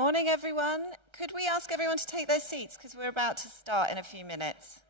Morning, everyone. Could we ask everyone to take their seats because we're about to start in a few minutes?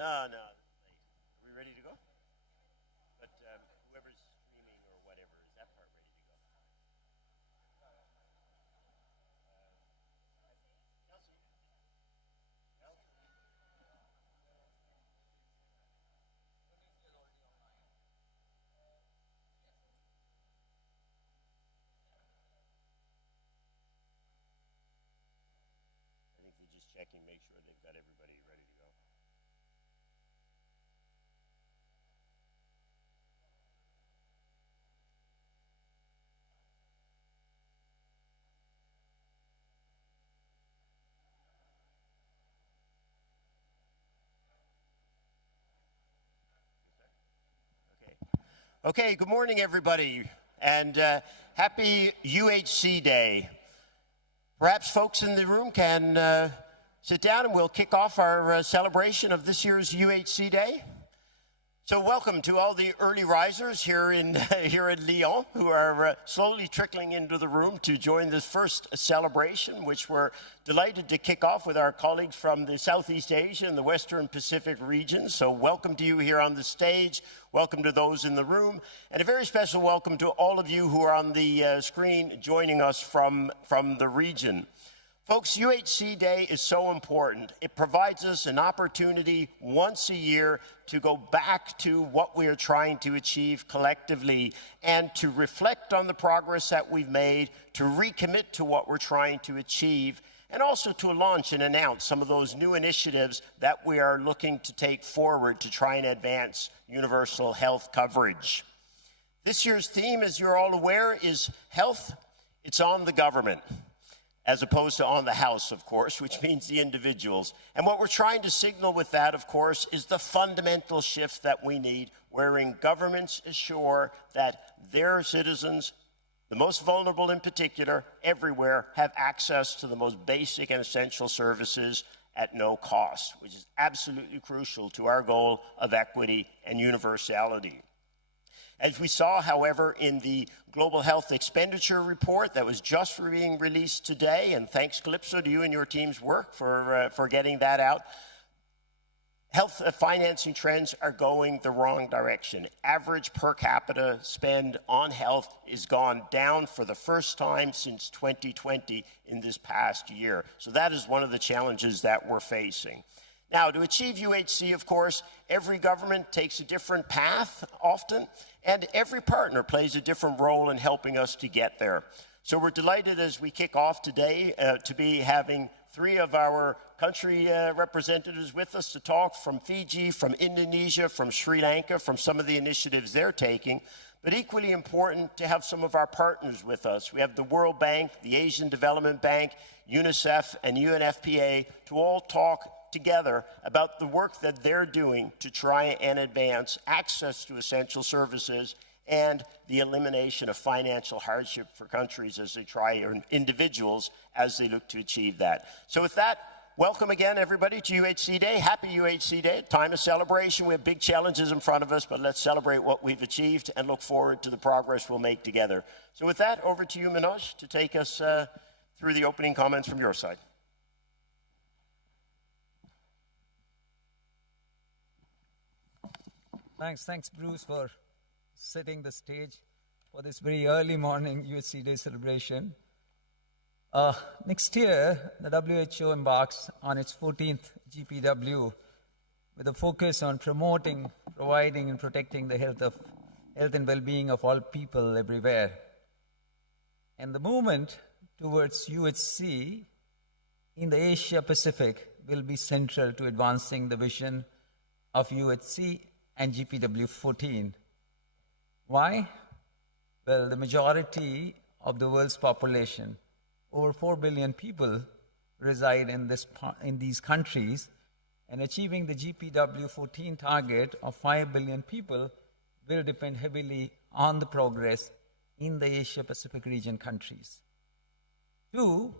No. Are we ready to go? But whoever's streaming or whatever, is that part ready to go? Kelsey? I think they're just checking, make sure they've got everybody ready to go. Okay, good morning, everybody, and happy UHC Day. Perhaps folks in the room can sit down and we'll kick off our celebration of this year's UHC Day. So welcome to all the early risers here in Lyon who are slowly trickling into the room to join this first celebration, which we're delighted to kick off with our colleagues from the Southeast Asia and the Western Pacific regions. So welcome to you here on the stage. Welcome to those in the room. And a very special welcome to all of you who are on the screen joining us from the region. Folks, UHC Day is so important. It provides us an opportunity once a year to go back to what we are trying to achieve collectively and to reflect on the progress that we've made, to recommit to what we're trying to achieve, and also to launch and announce some of those new initiatives that we are looking to take forward to try and advance universal health coverage. This year's theme, as you're all aware, is health. It's on the government, as opposed to on the house, of course, which means the individuals. And what we're trying to signal with that, of course, is the fundamental shift that we need, wherein governments assure that their citizens, the most vulnerable in particular, everywhere, have access to the most basic and essential services at no cost, which is absolutely crucial to our goal of equity and universality. As we saw, however, in the Global Health Expenditure Report that was just being released today, and thanks, Calypso, to you and your team's work for getting that out, health financing trends are going the wrong direction. Average per capita spend on health is gone down for the first time since 2020 in this past year. So that is one of the challenges that we're facing. Now, to achieve UHC, of course, every government takes a different path often, and every partner plays a different role in helping us to get there. So we're delighted as we kick off today to be having 3 of our country representatives with us to talk from Fiji, from Indonesia, from Sri Lanka, from some of the initiatives they're taking. But equally important to have some of our partners with us. We have the World Bank, the Asian Development Bank, UNICEF and UNFPA to all talk together about the work that they're doing to try and advance access to essential services and the elimination of financial hardship for countries as they try, or individuals as they look to achieve that. So with that, welcome again, everybody, to UHC Day. Happy UHC Day, time of celebration. We have big challenges in front of us, but let's celebrate what we've achieved and look forward to the progress we'll make together. So with that, over to you, Manoj, to take us through the opening comments from your side. Thanks, Bruce, for setting the stage for this very early morning UHC Day celebration. Next year, the WHO embarks on its 14th GPW with a focus on promoting, providing, and protecting the health and well-being of all people everywhere. And the movement towards UHC in the Asia Pacific will be central to advancing the vision of UHC and GPW 14. Why? Well, the majority of the world's population, over 4 billion people, reside in these countries, and achieving the GPW 14 target of 5 billion people will depend heavily on the progress in the Asia-Pacific region countries. 2,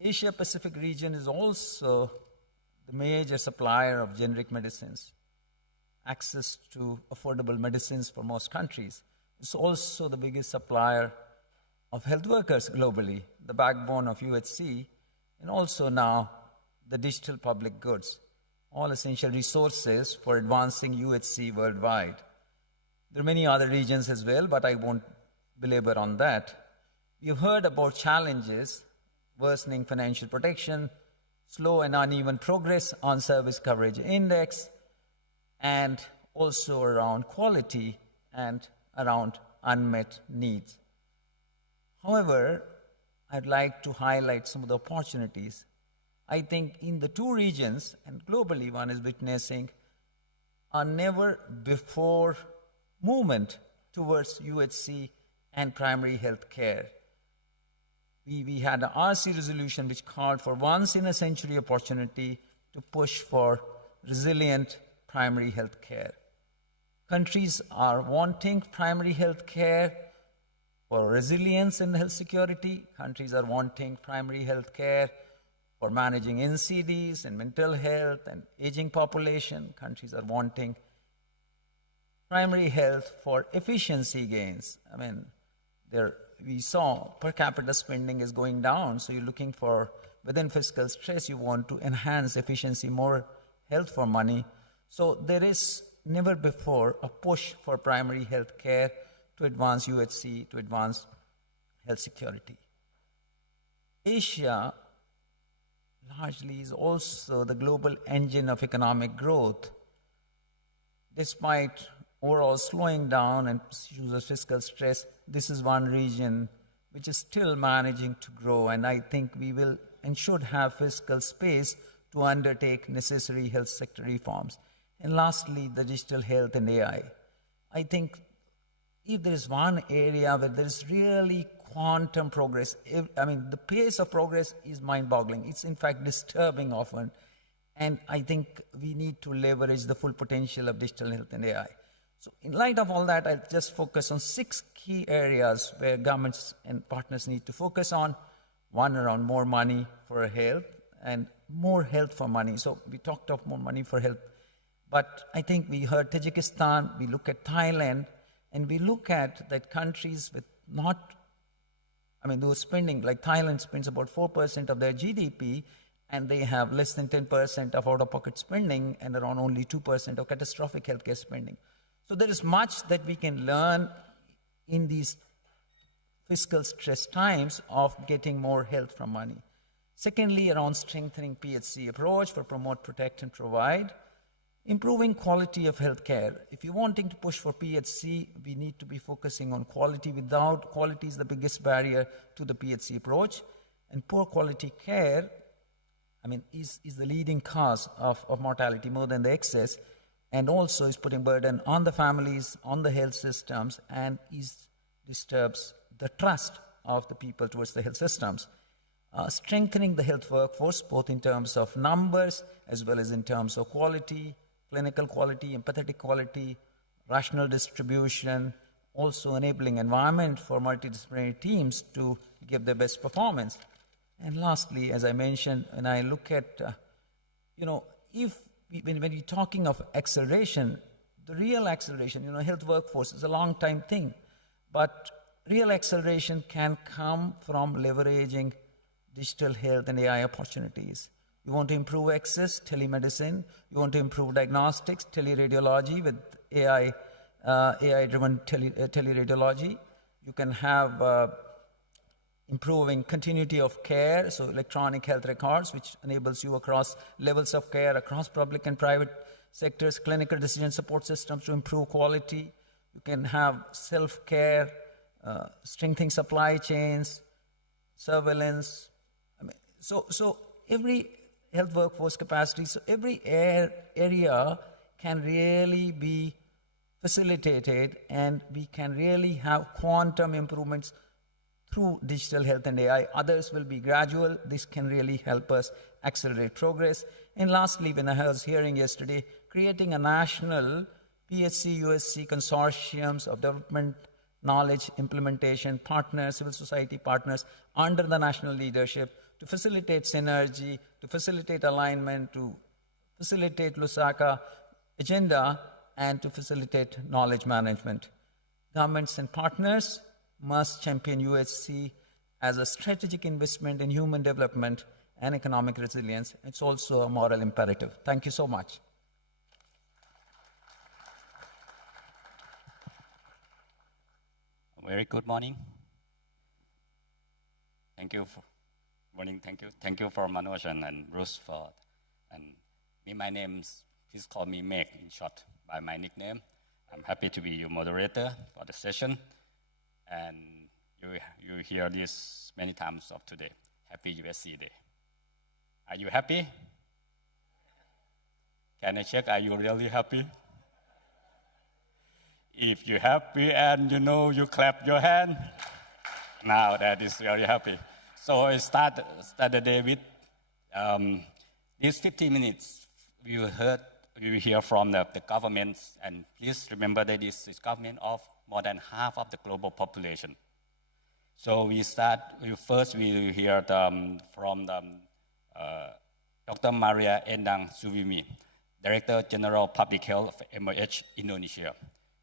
Asia-Pacific region is also the major supplier of generic medicines, access to affordable medicines for most countries. It's also the biggest supplier of health workers globally, the backbone of UHC, and also now the digital public goods, all essential resources for advancing UHC worldwide. There are many other regions as well, but I won't belabor on that. You've heard about challenges, worsening financial protection, slow and uneven progress on service coverage index, and also around quality and around unmet needs. However, I'd like to highlight some of the opportunities. I think in the 2 regions, and globally one is witnessing a never before movement towards UHC and primary health care. We had an RC resolution which called for once in a century opportunity to push for resilient primary health care. Countries are wanting primary health care for resilience and health security. Countries are wanting primary health care for managing NCDs and mental health and aging population. Countries are wanting primary health for efficiency gains. I mean, we saw per capita spending is going down, so you're looking for, within fiscal stress, you want to enhance efficiency, more health for money. So there is never before a push for primary health care to advance UHC, to advance health security. Asia largely is also the global engine of economic growth. Despite overall slowing down and issues of fiscal stress, this is one region which is still managing to grow, and I think we will and should have fiscal space to undertake necessary health sector reforms. And lastly, the digital health and AI. I think if there is one area where there is really quantum progress, the pace of progress is mind-boggling. It's in fact disturbing often. And I think we need to leverage the full potential of digital health and AI. So in light of all that, I'll just focus on 6 key areas where governments and partners need to focus on. One, around more money for health and more health for money. So we talked of more money for health. But I think we heard Tajikistan, we look at Thailand, and we look at that countries with those spending, like Thailand spends about 4% of their GDP, and they have less than 10% of out-of-pocket spending and around only 2% of catastrophic healthcare spending. So there is much that we can learn in these fiscal stress times of getting more health from money. Secondly, around strengthening PHC approach for promote, protect, and provide. Improving quality of healthcare. If you're wanting to push for PHC, we need to be focusing on quality. Without quality is the biggest barrier to the PHC approach. And poor quality care, is the leading cause of mortality more than the excess, and also is putting burden on the families, on the health systems, and disturbs the trust of the people towards the health systems. Strengthening the health workforce, both in terms of numbers as well as in terms of quality, clinical quality, empathetic quality, rational distribution, also enabling environment for multidisciplinary teams to give their best performance. And lastly, as I mentioned, when I look at, when we're talking of acceleration, the real acceleration, health workforce is a long time thing, but real acceleration can come from leveraging digital health and AI opportunities. You want to improve access, telemedicine. You want to improve diagnostics, teleradiology with AI-driven teleradiology. You can have improving continuity of care, so electronic health records, which enables you across levels of care, across public and private sectors, clinical decision support systems to improve quality. You can have self-care, strengthening supply chains, surveillance. So every health workforce capacity, so every area can really be facilitated, and we can really have quantum improvements through digital health and AI. Others will be gradual. This can really help us accelerate progress. And lastly, when I was hearing yesterday, creating a national PHC, UHC consortiums of development, knowledge, implementation partners, civil society partners under the national leadership to facilitate synergy, to facilitate alignment, to facilitate Lusaka agenda, and to facilitate knowledge management. Governments and partners must champion UHC as a strategic investment in human development and economic resilience. It's also a moral imperative. Thank you so much. Very good morning. Thank you for morning. Thank you for Manoj and Bruce for my name's, please call me Meg in short by my nickname. I'm happy to be your moderator for the session, and you hear this many times of today. Happy UHC Day. Are you happy? Can I check? Are you really happy? If you're happy and you clap your hand, now that is very happy. So I start the day with these 15 minutes. We will hear from the governments, and please remember that this is government of more than half of the global population. So we will hear from Dr. Maria Endang Suvimi, Director General Public Health of MOH Indonesia.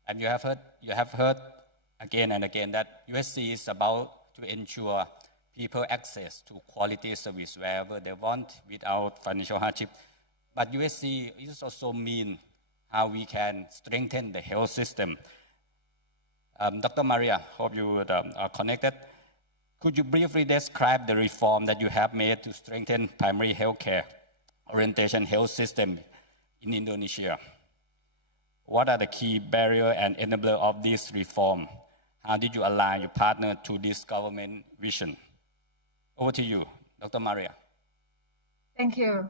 And you have heard again and again that UHC is about to ensure people access to quality service wherever they want without financial hardship. But UHC is also mean how we can strengthen the health system. Dr. Maria, hope you are connected. Could you briefly describe the reform that you have made to strengthen primary healthcare orientation health system in Indonesia? What are the key barriers and enablers of this reform? How did you align your partner to this government vision? Over to you, Dr. Maria. Thank you.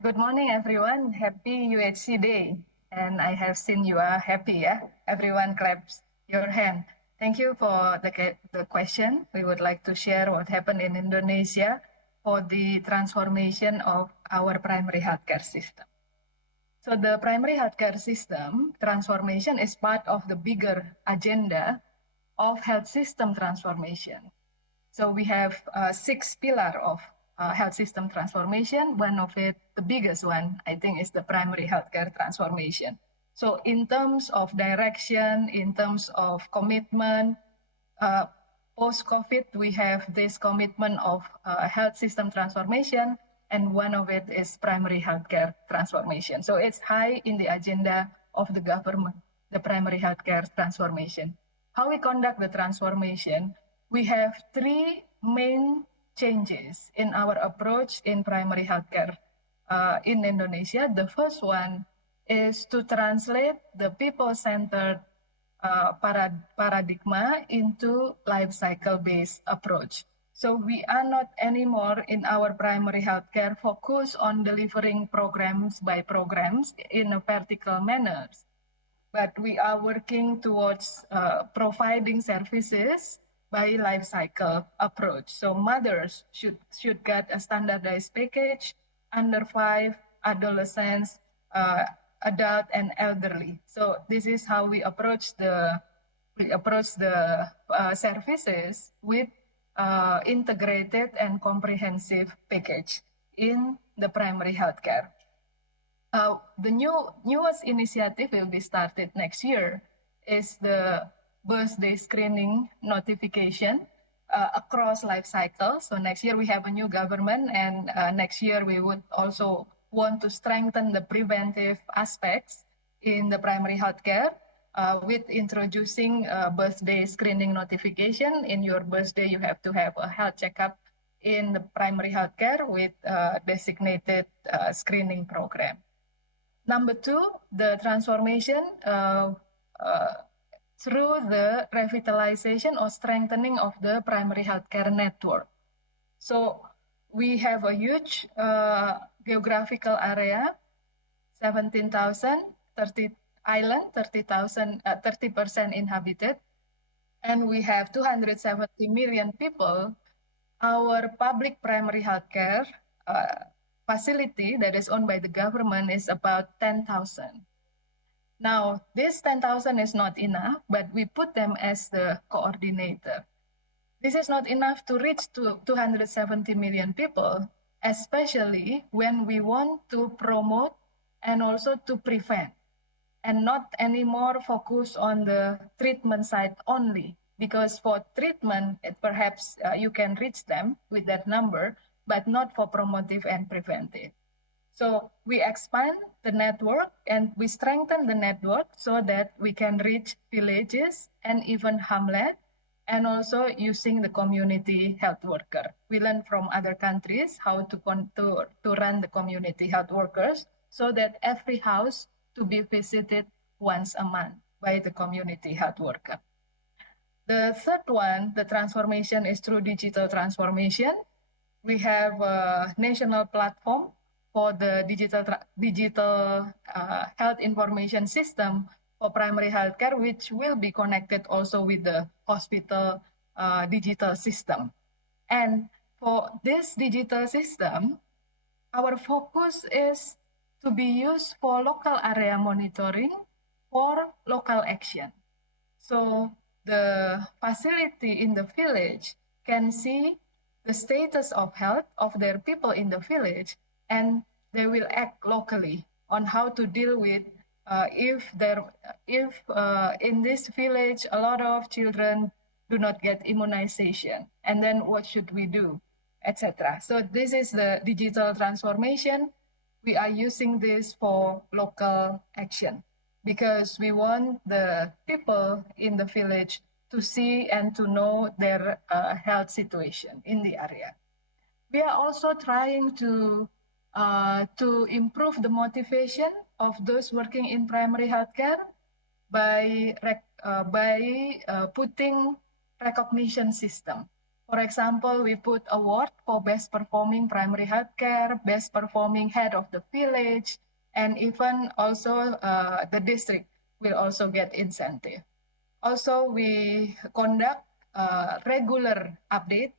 Good morning, everyone. Happy UHC Day. And I have seen you are happy, yeah? Everyone claps your hand. Thank you for the question. We would like to share what happened in Indonesia for the transformation of our primary healthcare system. So the primary healthcare system transformation is part of the bigger agenda of health system transformation. So we have 6 pillars of health system transformation. One of it, the biggest one, I think, is the primary healthcare transformation. So in terms of direction, in terms of commitment, post-COVID, we have this commitment of health system transformation and one of it is primary healthcare transformation. So it's high in the agenda of the government, the primary healthcare transformation. How we conduct the transformation, we have three main changes in our approach in primary healthcare in Indonesia. The first one is to translate the people-centered paradigm into life cycle-based approach. So we are not anymore in our primary healthcare focused on delivering programs by programs in a vertical manner, but we are working towards providing services by life cycle approach. So mothers should get a standardized package, under 5, adolescents, adult and elderly. So this is how we approach the services with integrated and comprehensive package in the primary healthcare. The newest initiative will be started next year is the birthday screening notification across life cycle. So next year we have a new government, and next year we would also want to strengthen the preventive aspects in the primary healthcare with introducing birthday screening notification. In your birthday, you have to have a health checkup in the primary healthcare with designated screening program. Number 2, the transformation through the revitalization or strengthening of the primary healthcare network. So we have a huge geographical area, 17,000, 30 island, 30% inhabited, and we have 270 million people. Our public primary healthcare facility that is owned by the government is about 10,000. Now, this 10,000 is not enough, but we put them as the coordinator. This is not enough to reach to 270 million people, especially when we want to promote and also to prevent, and not anymore focus on the treatment side only, because for treatment, perhaps you can reach them with that number, but not for promotive and preventive. So we expand the network and we strengthen the network so that we can reach villages and even hamlet, and also using the community health worker. We learn from other countries how to run the community health workers so that every house to be visited once a month by the community health worker. The third one, the transformation, is through digital transformation. We have a national platform for the digital health information system for primary healthcare, which will be connected also with the hospital digital system. And for this digital system, our focus is to be used for local area monitoring for local action. So the facility in the village can see the status of health of their people in the village, and they will act locally on how to deal with if in this village a lot of children do not get immunization, and then what should we do, etc. So this is the digital transformation. We are using this for local action because we want the people in the village to see and to know their health situation in the area. We are also trying to improve the motivation of those working in primary healthcare by putting recognition system. For example, we put award for best performing primary healthcare, best performing head of the village, and even also the district will also get incentive. Also, we conduct regular update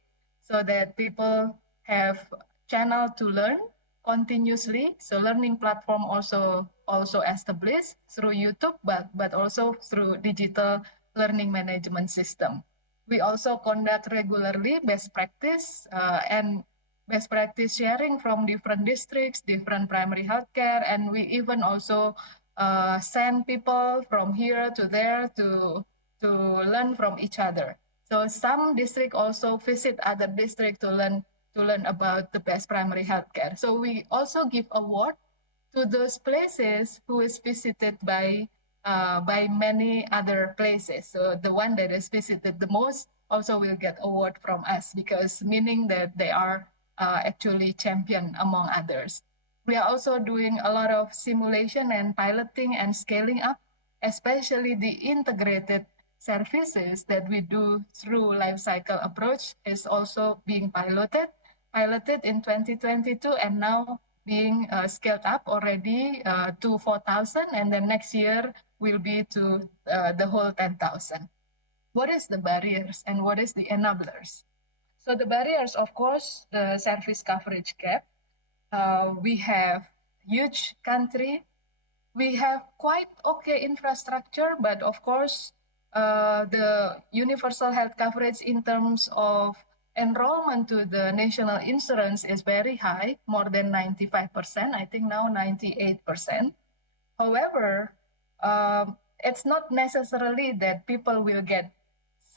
so that people have channel to learn continuously. So learning platform also established through YouTube, but also through digital learning management system. We also conduct regularly best practice and best practice sharing from different districts, different primary healthcare, and we even also send people from here to there to learn from each other. So some district also visit other district to to learn about the best primary healthcare. So we also give award to those places who is visited by many other places. So the one that is visited the most also will get award from us, because meaning that they are actually champion among others. We are also doing a lot of simulation and piloting and scaling up, especially the integrated services that we do through life cycle approach is also being piloted in 2022, and now being scaled up already to 4,000, and then next year will be to the whole 10,000. What is the barriers and what is the enablers? So the barriers, of course, the service coverage gap. We have huge country. We have quite okay infrastructure, but of course, the universal health coverage in terms of enrollment to the national insurance is very high, more than 95%, I think now 98%. However, it's not necessarily that people will get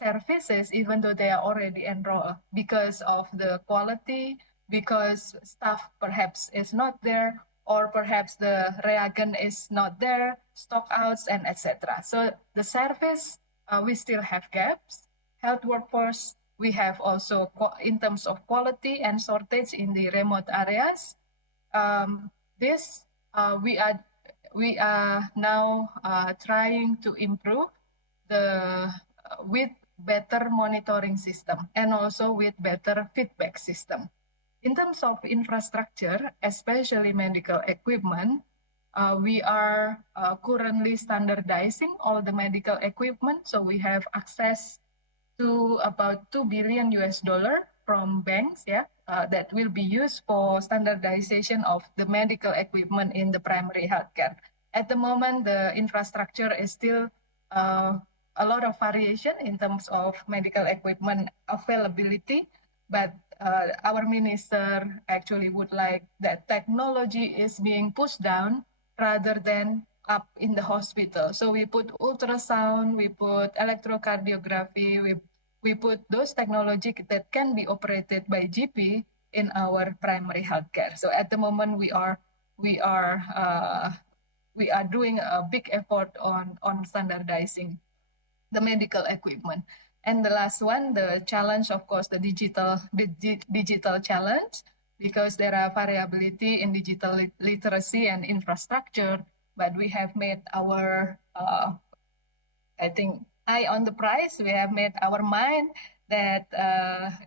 services even though they are already enrolled, because of the quality, because staff perhaps is not there, or perhaps the reagent is not there, stock outs, and etc. So the service, we still have gaps. Health workforce, we have also in terms of quality and shortage in the remote areas. We are now trying to improve with better monitoring system and also with better feedback system. In terms of infrastructure, especially medical equipment, we are currently standardizing all the medical equipment. So we have access to about $2 billion from banks, that will be used for standardization of the medical equipment in the primary healthcare. At the moment, the infrastructure is still a lot of variation in terms of medical equipment availability, but our minister actually would like that technology is being pushed down rather than up in the hospital. So we put ultrasound, we put electrocardiography, we put those technology that can be operated by GP in our primary healthcare. So at the moment we are doing a big effort on standardizing the medical equipment. And the last one, the challenge, of course, the digital challenge, because there are variability in digital literacy and infrastructure, but we have made our, I think, eye on the prize. We have made our mind that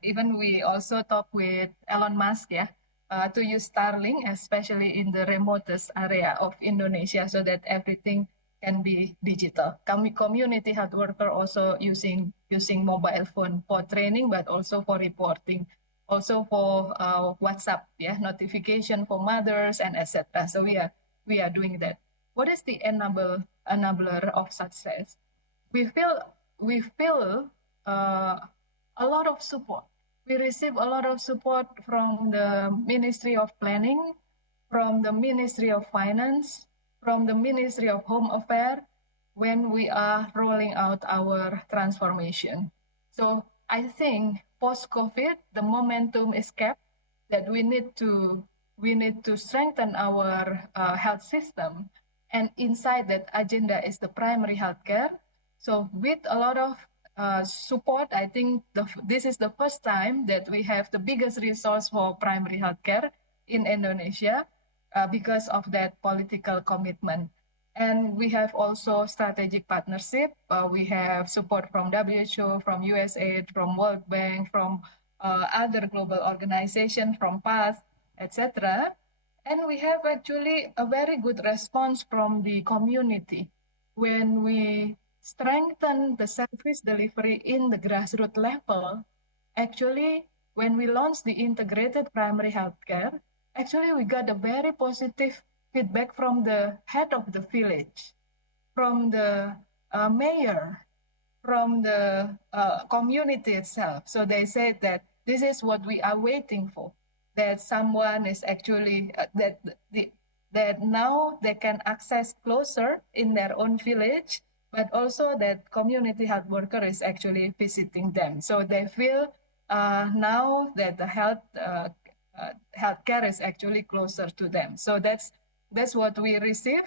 even we also talk with Elon Musk, to use Starlink, especially in the remotest area of Indonesia, so that everything can be digital. Community health worker also using mobile phone for training, but also for reporting, also for WhatsApp, notification for mothers and etc. So we are doing that. What is the enabler of success? We feel a lot of support. We receive a lot of support from the Ministry of Planning, from the Ministry of Finance, from the Ministry of Home Affairs, when we are rolling out our transformation. So I think post-COVID, the momentum is kept, that we need to strengthen our health system. And inside that agenda is the primary healthcare. So with a lot of support, I think this is the first time that we have the biggest resource for primary healthcare in Indonesia, because of that political commitment. And we have also strategic partnership. We have support from WHO, from USAID, from World Bank, from other global organizations, from PATH, etc. And we have actually a very good response from the community. When we strengthen the service delivery in the grassroots level, actually, when we launched the integrated primary healthcare, actually, we got a very positive feedback from the head of the village, from the mayor, from the community itself. So they said that this is what we are waiting for, that someone is actually, that now they can access closer in their own village, but also that community health worker is actually visiting them. So they feel now that the healthcare is actually closer to them. So that's what we receive.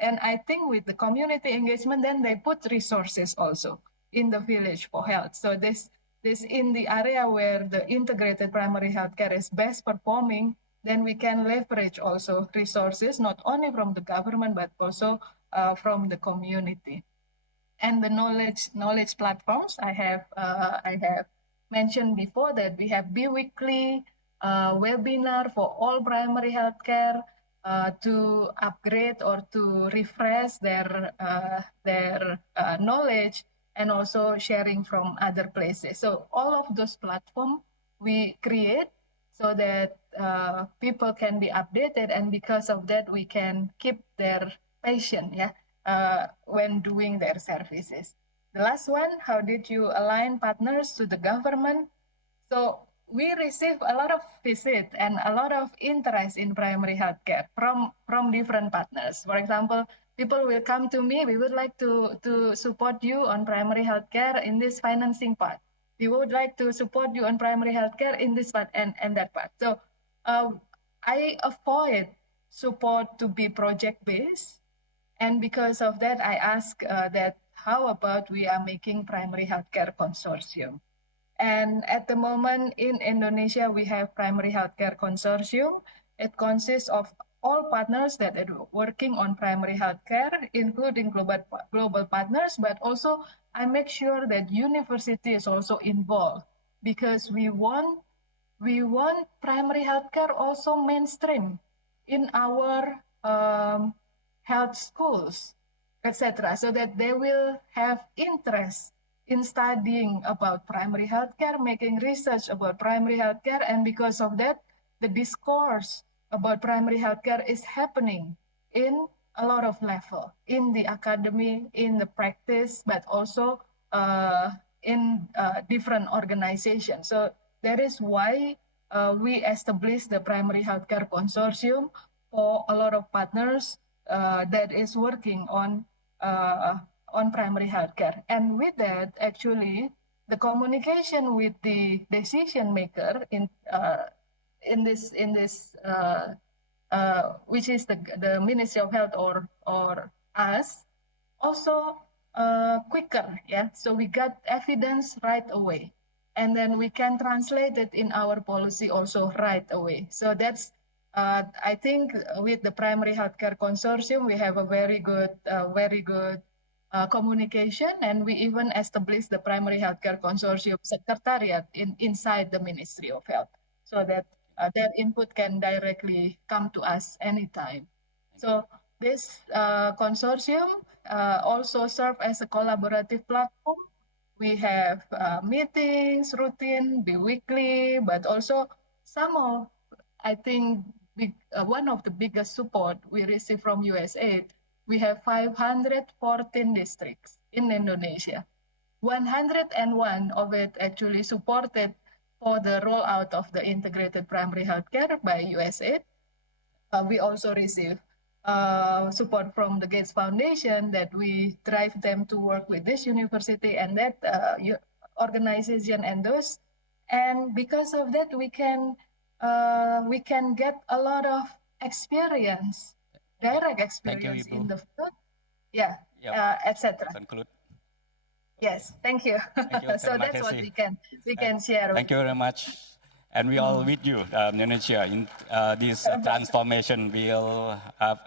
And I think with the community engagement, then they put resources also in the village for health. So this in the area where the integrated primary healthcare is best performing, then we can leverage also resources, not only from the government, but also from the community. And the knowledge platforms, I have mentioned before that we have biweekly webinar for all primary healthcare to upgrade or to refresh their knowledge, and also sharing from other places. So all of those platforms we create so that people can be updated, and because of that we can keep their passion, when doing their services. The last one, how did you align partners to the government? So we receive a lot of visit and a lot of interest in primary healthcare from different partners. For example, people will come to me, we would like to support you on primary healthcare in this financing part. We would like to support you on primary healthcare in this part and that part. So I avoid support to be project-based. And because of that, I ask that how about we are making primary healthcare consortium. And at the moment in Indonesia, we have primary healthcare consortium. It consists of all partners that are working on primary healthcare, including global partners, but also I make sure that university is also involved, because we want primary healthcare also mainstream in our health schools, etc., so that they will have interest in studying about primary healthcare, making research about primary healthcare, and because of that, the discourse about primary healthcare is happening in a lot of level, in the academy, in the practice, but also in different organizations. So that is why we established the primary healthcare consortium for a lot of partners that is working on primary healthcare. And with that, actually, the communication with the decision maker in this which is the Ministry of Health or us, also quicker. So we got evidence right away, and then we can translate it in our policy also right away. So that's I think with the primary healthcare consortium, we have a very good communication, and we even established the primary healthcare consortium secretariat inside the Ministry of Health, so that their input can directly come to us anytime. So this consortium also serve as a collaborative platform. We have meetings, routine, bi-weekly, but also some of, I think, one of the biggest support we receive from USAID, we have 514 districts in Indonesia. 101 of it actually supported for the rollout of the integrated primary healthcare by USAID. We also receive support from the Gates Foundation, that we drive them to work with this university and that organization and those. And because of that, we can get a lot of experience, direct experience in the field, etc. Conclude. Yes, thank you. Thank you. So that's what we can share. Thank you very much. And we all with you, Indonesia, in this transformation. We'll have,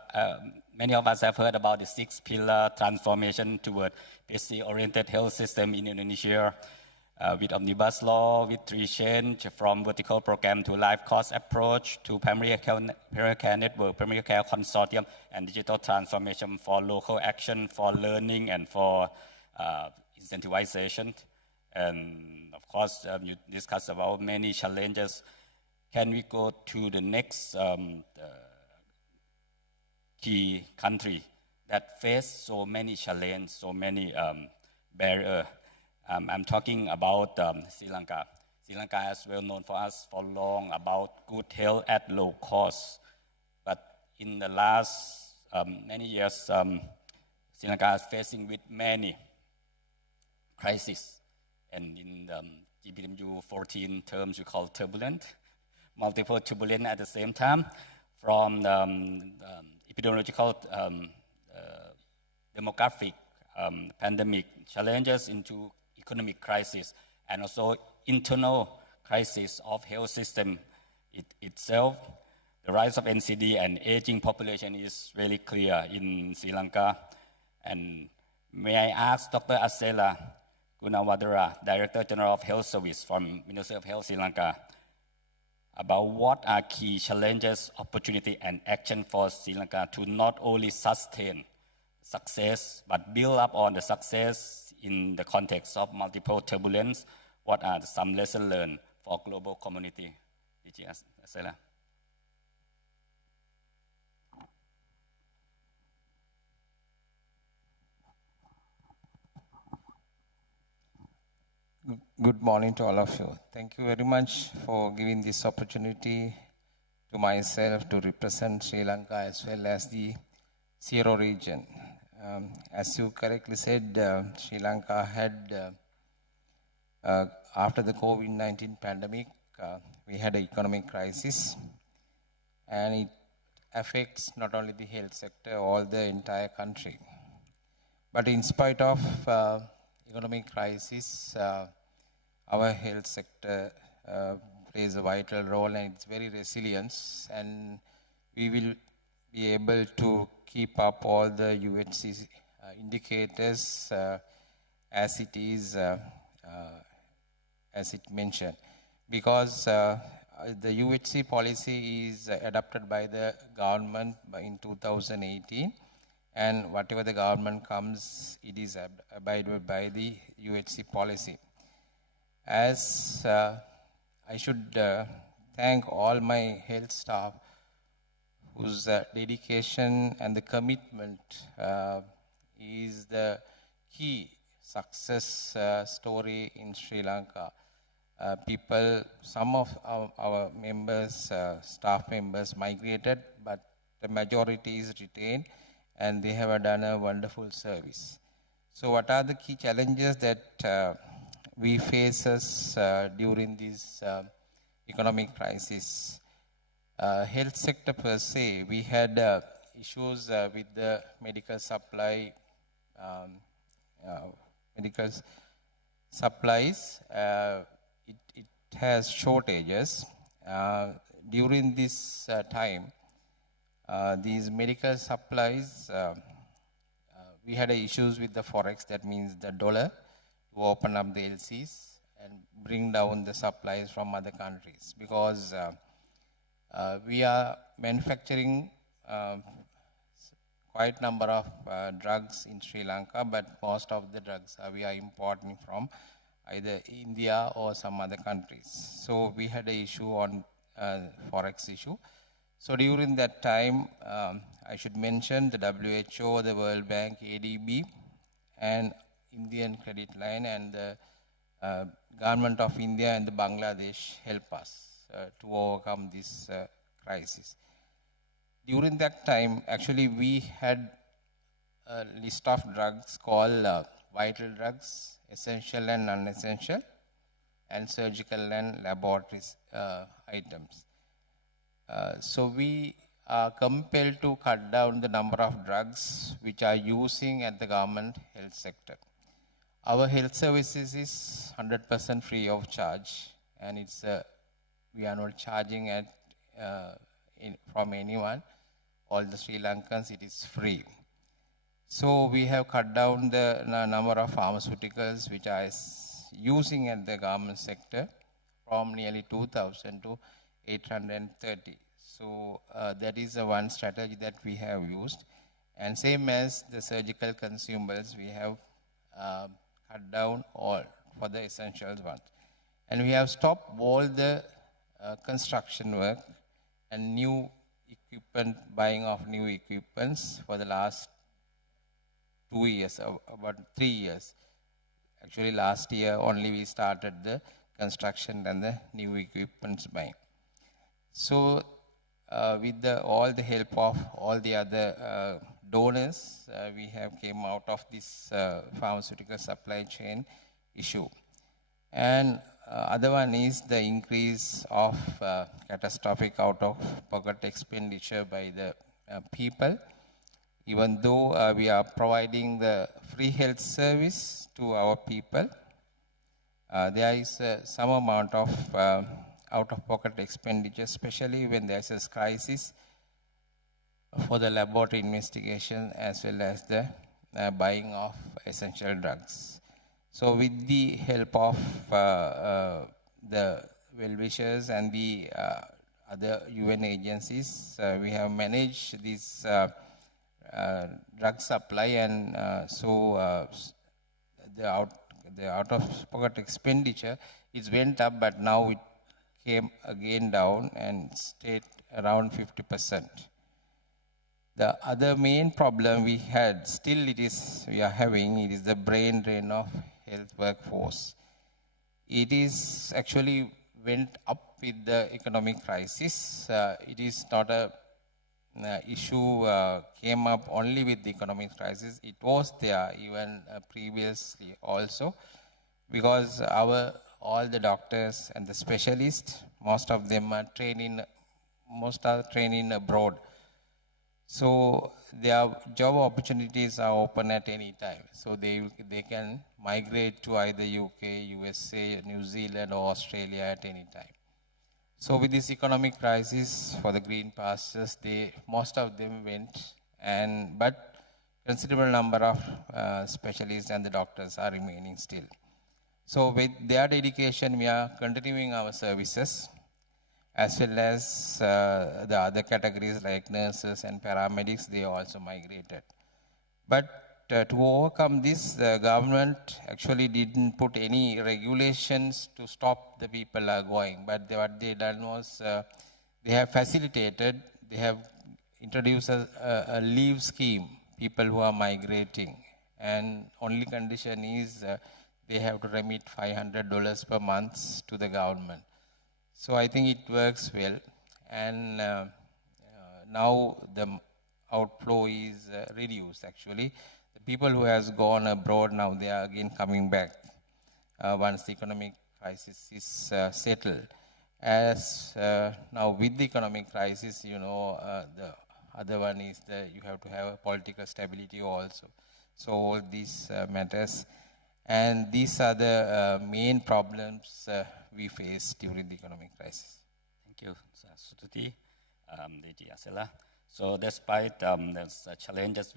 many of us have heard about the 6-pillar transformation toward patient-oriented health system in Indonesia, with omnibus law, with 3 change from vertical program to life cost approach to primary care network, primary care consortium, and digital transformation for local action, for learning, and for incentivization. And of course, you discussed about many challenges. Can we go to the next key country that face so many challenges, so many barriers? I'm talking about Sri Lanka. Sri Lanka is well known for us for long about good health at low cost. But in the last many years, Sri Lanka is facing with many crises. And in GPMU 14 terms we call turbulent, multiple turbulent at the same time, from epidemiological demographic pandemic challenges into economic crisis, and also internal crisis of health system itself. The rise of NCD and aging population is really clear in Sri Lanka. And may I ask Dr. Asela Gunawadara, Director General of Health Service from Ministry of Health Sri Lanka, about what are key challenges, opportunity, and action for Sri Lanka to not only sustain success, but build up on the success in the context of multiple turbulence. What are some lessons learned for global community? DG Asela. Good morning to all of you. Thank you very much for giving this opportunity to myself to represent Sri Lanka as well as the Zero region. As you correctly said, Sri Lanka had, after the COVID-19 pandemic, we had an economic crisis, and it affects not only the health sector, all the entire country. But in spite of economic crisis, our health sector plays a vital role, and it's very resilient, and we will be able to keep up all the UHC indicators as it is, as it mentioned, because the UHC policy is adopted by the government in 2018, and whatever the government comes, it is abided by the UHC policy. As I should thank all my health staff whose dedication and the commitment is the key success story in Sri Lanka. Some of our members, staff members migrated, but the majority is retained, and they have done a wonderful service. So what are the key challenges that we face during this economic crisis? Health sector per se, we had issues with the medical supply, medical supplies. It has shortages. During this time, these medical supplies, we had issues with the forex, that means the dollar, to open up the LCs and bring down the supplies from other countries, because we are manufacturing quite number of drugs in Sri Lanka, but most of the drugs we are importing from either India or some other countries. So we had an issue on forex issue. So during that time, I should mention the WHO, the World Bank, ADB, and Indian Credit Line, and the Government of India and the Bangladesh help us to overcome this crisis. During that time, actually, we had a list of drugs called vital drugs, essential and non-essential, and surgical and laboratory items. So we are compelled to cut down the number of drugs which are using at the government health sector. Our health services is 100% free of charge, and it's we are not charging from anyone. All the Sri Lankans, it is free. So we have cut down the number of pharmaceuticals which are using at the government sector from nearly 2,000 to 830. So that is one strategy that we have used. And same as the surgical consumables, we have cut down all for the essentials ones. And we have stopped all the construction work and new equipment, buying of new equipments for the last 2 years, about 3 years. Actually, last year only we started the construction and the new equipments buying. So with all the help of all the other donors, we have came out of this pharmaceutical supply chain issue. And other one is the increase of catastrophic out-of-pocket expenditure by the people. Even though we are providing the free health service to our people, there is some amount of out-of-pocket expenditure, especially when there is a crisis for the laboratory investigation as well as the buying of essential drugs. So with the help of the well-wishers and the other UN agencies, we have managed this drug supply, and the out-of-pocket expenditure is went up, but now it came again down and stayed around 50%. The other main problem we had, still we are having, it is the brain drain of health workforce. It is actually went up with the economic crisis. It is not a issue came up only with the economic crisis. It was there even previously also, because all the doctors and the specialists, most are trained abroad. So their job opportunities are open at any time. So they can migrate to either UK, USA, New Zealand or Australia at any time. So with this economic crisis for the green pastures, most of them went, but considerable number of specialists and the doctors are remaining still. So with their dedication, we are continuing our services, as well as the other categories like nurses and paramedics, they also migrated. But to overcome this, the government actually didn't put any regulations to stop the people going. But what they done was they have facilitated, they have introduced a leave scheme, people who are migrating. And only condition is they have to remit $500 per month to the government. So I think it works well, and now the outflow is reduced actually. The people who has gone abroad now, they are again coming back once the economic crisis is settled. As now with the economic crisis, the other one is you have to have a political stability also. So all these matters. And these are the main problems we face during the economic crisis. Thank you, Sututi, DG Asela. So despite the challenges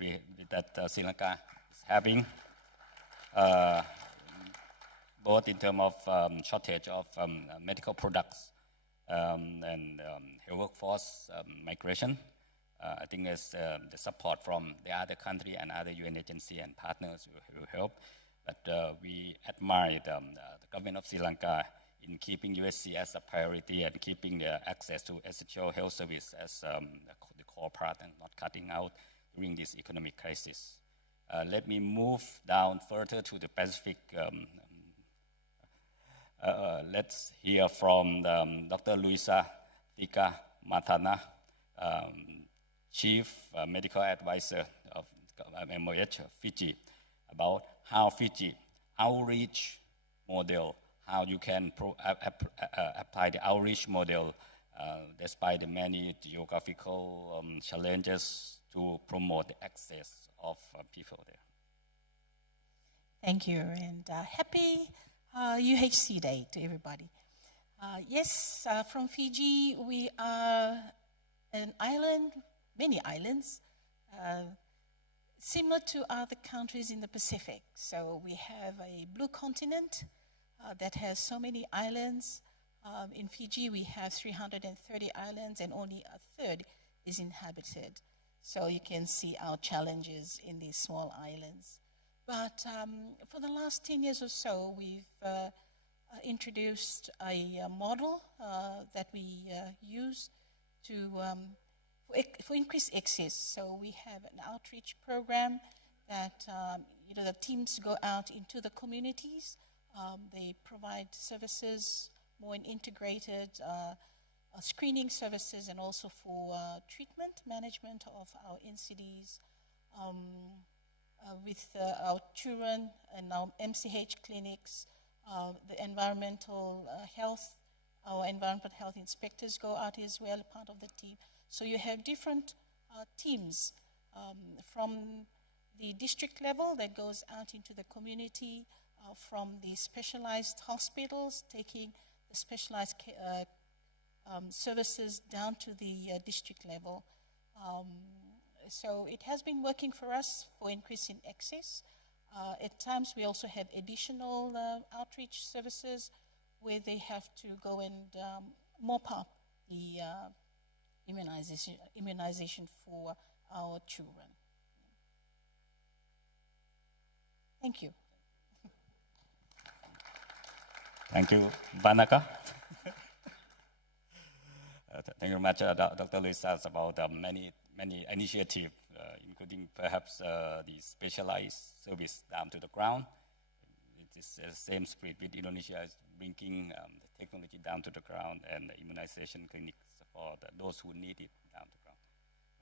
that Sri Lanka is having, both in terms of shortage of medical products and health workforce migration, I think it's the support from the other country and other UN agency and partners will help. But we admire the government of Sri Lanka in keeping UHC as a priority and keeping the access to essential health service as the core part and not cutting out during this economic crisis. Let me move down further to the Pacific. Let's hear from Dr. Luisa Thika Matana, Chief Medical Advisor of MOH Fiji, about how Fiji outreach model, how you can apply the outreach model despite the many geographical challenges to promote the access of people there. Thank you, and happy UHC Day to everybody. Yes, from Fiji, we are an island, many islands, similar to other countries in the Pacific. So we have a blue continent that has so many islands. In Fiji, we have 330 islands and only a third is inhabited. So you can see our challenges in these small islands. But for the last 10 years or so, we've introduced a model that we use for increased access. So we have an outreach program that the teams go out into the communities. They provide services, more integrated screening services, and also for treatment management of our NCDs with our children and our MCH clinics. The environmental health, our environmental health inspectors go out as well, part of the team. So you have different teams from the district level that goes out into the community, from the specialized hospitals taking the specialized services down to the district level. So it has been working for us for increasing access. At times we also have additional outreach services where they have to go and mop up the immunization for our children. Thank you. Thank you, Vanaka. Thank you very much, Dr. Luis, asked about many initiatives, including perhaps the specialized service down to the ground. It is the same spirit with Indonesia is bringing the technology down to the ground and the immunization clinics for those who need it down to the ground.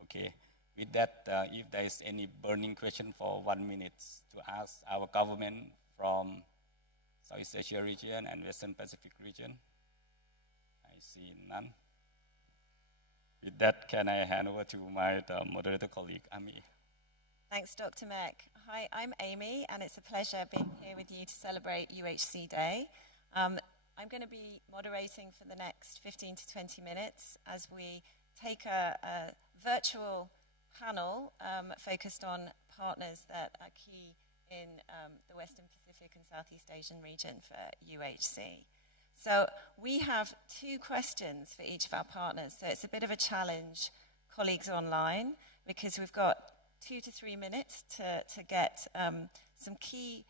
Okay, with that, if there is any burning question for 1 minute to ask our government from Southeast Asia region and Western Pacific region, I see none. With that, can I hand over to my moderator colleague, Ami? Thanks, Dr. Mek. Hi, I'm Amy, and it's a pleasure being here with you to celebrate UHC Day. I'm going to be moderating for the next 15 to 20 minutes as we take a virtual panel focused on partners that are key in the Western Pacific and Southeast Asian region for UHC. So we have 2 questions for each of our partners. So it's a bit of a challenge, colleagues online, because we've got 2 to 3 minutes to get some key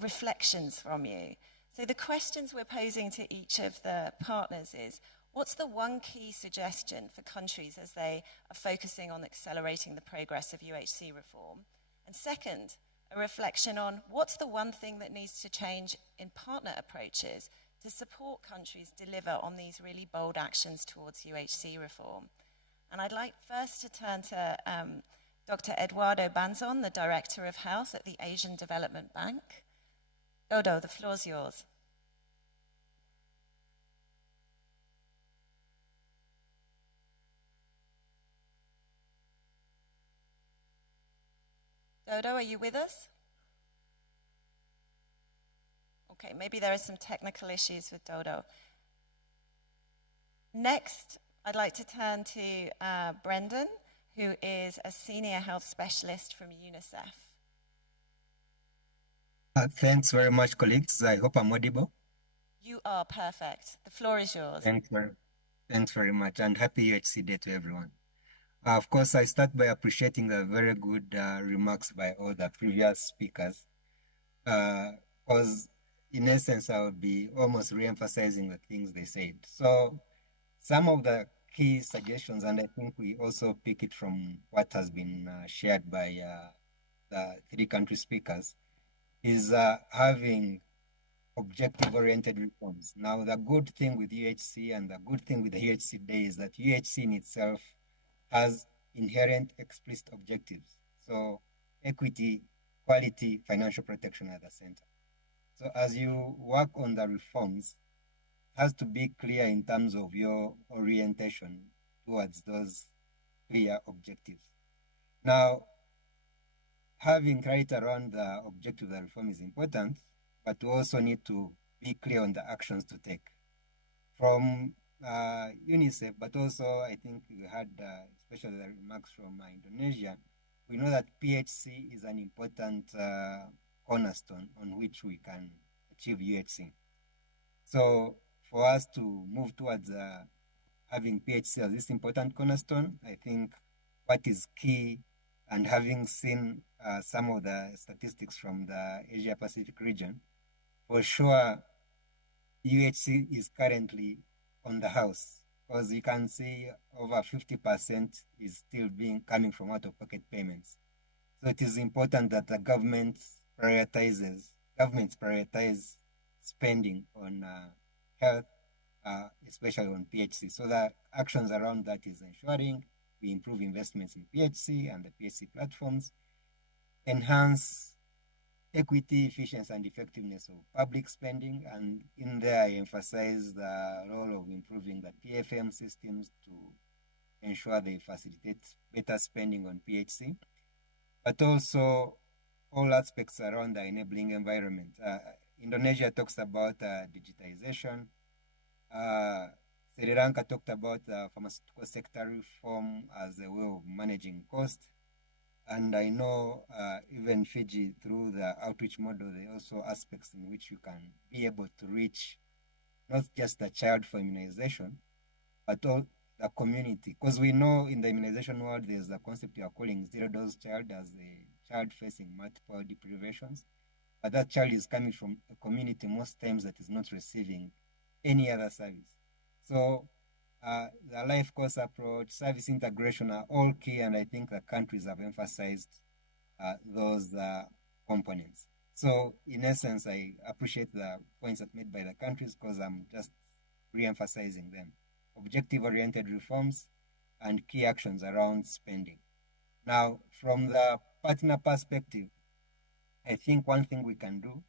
reflections from you. So the questions we're posing to each of the partners is, what's the one key suggestion for countries as they are focusing on accelerating the progress of UHC reform? And second, a reflection on what's the one thing that needs to change in partner approaches to support countries deliver on these really bold actions towards UHC reform. And I'd like first to turn to Dr. Eduardo Banzon, the Director of Health at the Asian Development Bank. Dodo, the floor's yours. Dodo, are you with us? Okay, maybe there are some technical issues with Dodo. Next, I'd like to turn to Brendan, who is a senior health specialist from UNICEF. Thanks very much, colleagues. I hope I'm audible. You are perfect. The floor is yours. Thanks very much, and happy UHC Day to everyone. Of course, I start by appreciating the very good remarks by all the previous speakers, because in essence, I would be almost re-emphasizing the things they said. So some of the key suggestions, and I think we also pick it from what has been shared by the 3 country speakers, is having objective-oriented reforms. Now, the good thing with UHC and the good thing with the UHC Day is that UHC in itself has inherent explicit objectives. So equity, quality, financial protection are at the center. So as you work on the reforms, it has to be clear in terms of your orientation towards those clear objectives. Now, having clarity around the objective of the reform is important, but we also need to be clear on the actions to take. From UNICEF, but also I think we had especially the remarks from Indonesia, we know that PHC is an important cornerstone on which we can achieve UHC. So for us to move towards having PHC as this important cornerstone, I think what is key, and having seen some of the statistics from the Asia Pacific region, for sure UHC is currently on the house, because you can see over 50% is still coming from out-of-pocket payments. So it is important that the governments prioritize spending on health, especially on PHC. So the actions around that is ensuring we improve investments in PHC and the PHC platforms, enhance equity, efficiency, and effectiveness of public spending. And in there, I emphasize the role of improving the PFM systems to ensure they facilitate better spending on PHC, but also all aspects around the enabling environment. Indonesia talks about digitization. Sri Lanka talked about the pharmaceutical sector reform as a way of managing cost. And I know even Fiji, through the outreach model, there are also aspects in which you can be able to reach not just the child for immunization, but all the community. Because we know in the immunization world, there's the concept we are calling zero-dose child as a child facing multiple deprivations. But that child is coming from a community most times that is not receiving any other service. So the life course approach, service integration are all key, and I think the countries have emphasized those components. So in essence, I appreciate the points that made by the countries because I'm just re-emphasizing them. Objective-oriented reforms and key actions around spending. Now, from the partner perspective, I think one thing we can do,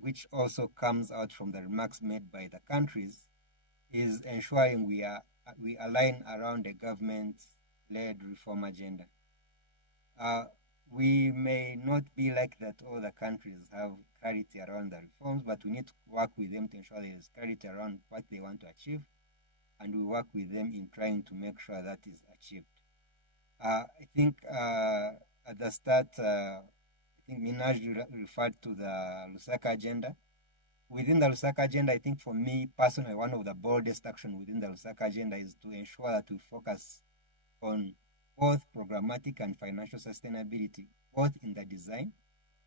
which also comes out from the remarks made by the countries, is ensuring we align around a government-led reform agenda. We may not be like that all the countries have clarity around the reforms, but we need to work with them to ensure there is clarity around what they want to achieve, and we work with them in trying to make sure that is achieved. I think at the start, I think Minaj referred to the Lusaka agenda. Within the Lusaka agenda, I think for me personally, one of the boldest actions within the Lusaka agenda is to ensure that we focus on both programmatic and financial sustainability, both in the design,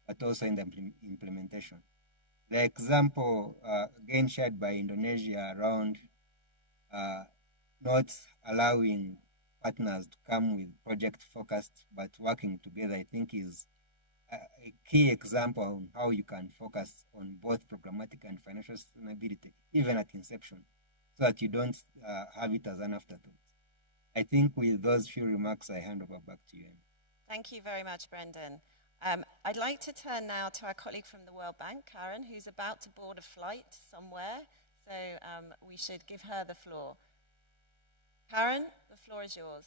but also in the implementation. The example again shared by Indonesia around not allowing partners to come with project focused, but working together, I think is a key example on how you can focus on both programmatic and financial sustainability, even at inception, so that you don't have it as an afterthought. I think with those few remarks, I hand over back to you. Thank you very much, Brendan. I'd like to turn now to our colleague from the World Bank, Karen, who's about to board a flight somewhere, so we should give her the floor. Karen, the floor is yours.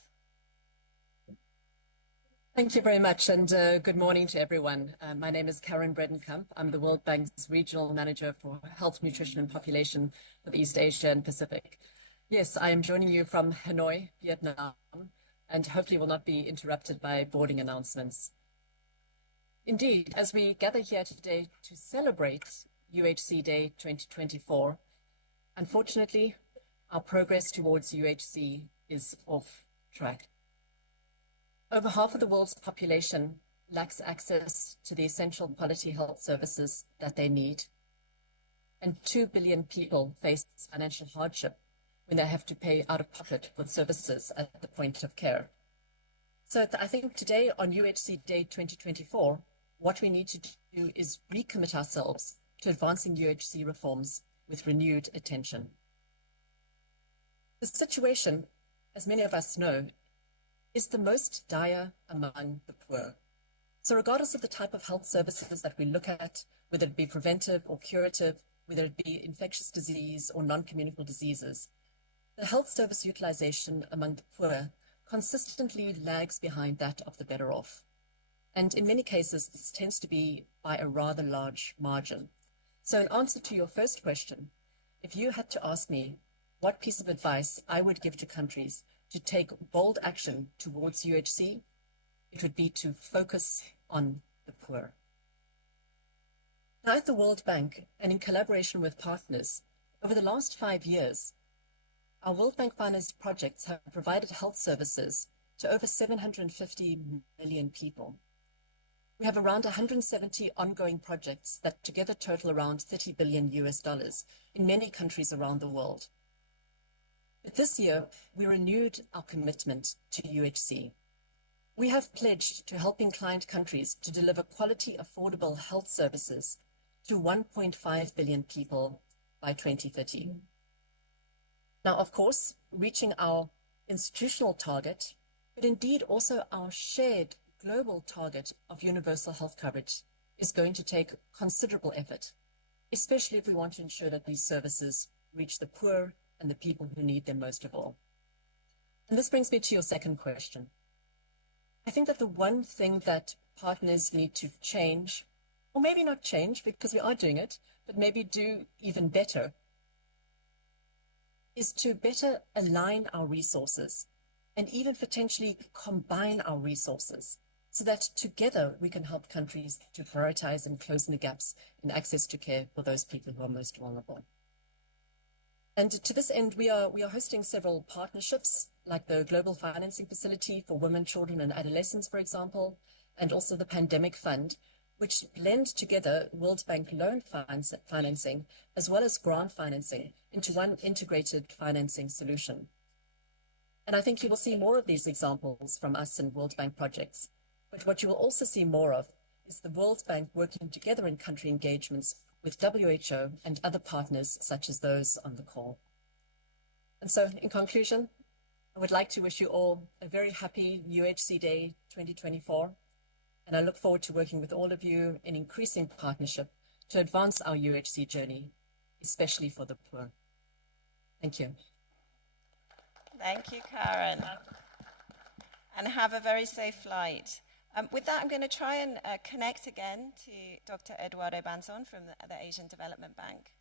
Thank you very much, and good morning to everyone. My name is Karen Bredenkamp. I'm the World Bank's Regional Manager for Health, Nutrition and Population for the East Asia and Pacific. Yes, I am joining you from Hanoi, Vietnam, and hopefully will not be interrupted by boarding announcements. Indeed, as we gather here today to celebrate UHC Day 2024, unfortunately, our progress towards UHC is off track. Over half of the world's population lacks access to the essential quality health services that they need, and 2 billion people face financial hardship when they have to pay out of pocket for services at the point of care. So I think today on UHC Day 2024, what we need to do is recommit ourselves to advancing UHC reforms with renewed attention. The situation, as many of us know, is the most dire among the poor. So regardless of the type of health services that we look at, whether it be preventive or curative, whether it be infectious disease or non-communicable diseases, the health service utilization among the poor consistently lags behind that of the better off. And in many cases, this tends to be by a rather large margin. So in answer to your first question, if you had to ask me what piece of advice I would give to countries to take bold action towards UHC, it would be to focus on the poor. Now, at the World Bank, and in collaboration with partners, over the last 5 years, our World Bank financed projects have provided health services to over 750 million people. We have around 170 ongoing projects that together total around $30 billion in many countries around the world. But this year, we renewed our commitment to UHC. We have pledged to helping client countries to deliver quality, affordable health services to 1.5 billion people by 2030. Now, of course, reaching our institutional target, but indeed also our shared global target of universal health coverage is going to take considerable effort, especially if we want to ensure that these services reach the poor and the people who need them most of all. And this brings me to your second question. I think that the one thing that partners need to change, or maybe not change because we are doing it, but maybe do even better, is to better align our resources and even potentially combine our resources so that together we can help countries to prioritize and close the gaps in access to care for those people who are most vulnerable. And to this end, we are hosting several partnerships, like the Global Financing Facility for Women, Children and Adolescents, for example, and also the Pandemic Fund, which blend together World Bank loan financing as well as grant financing into one integrated financing solution. And I think you will see more of these examples from us in World Bank projects. But what you will also see more of is the World Bank working together in country engagements with WHO and other partners such as those on the call. And so in conclusion, I would like to wish you all a very happy UHC Day 2024. And I look forward to working with all of you in increasing partnership to advance our UHC journey, especially for the poor. Thank you. Thank you, Karen. And have a very safe flight. With that, I'm going to try and connect again to Dr. Eduardo Banzon from the Asian Development Bank.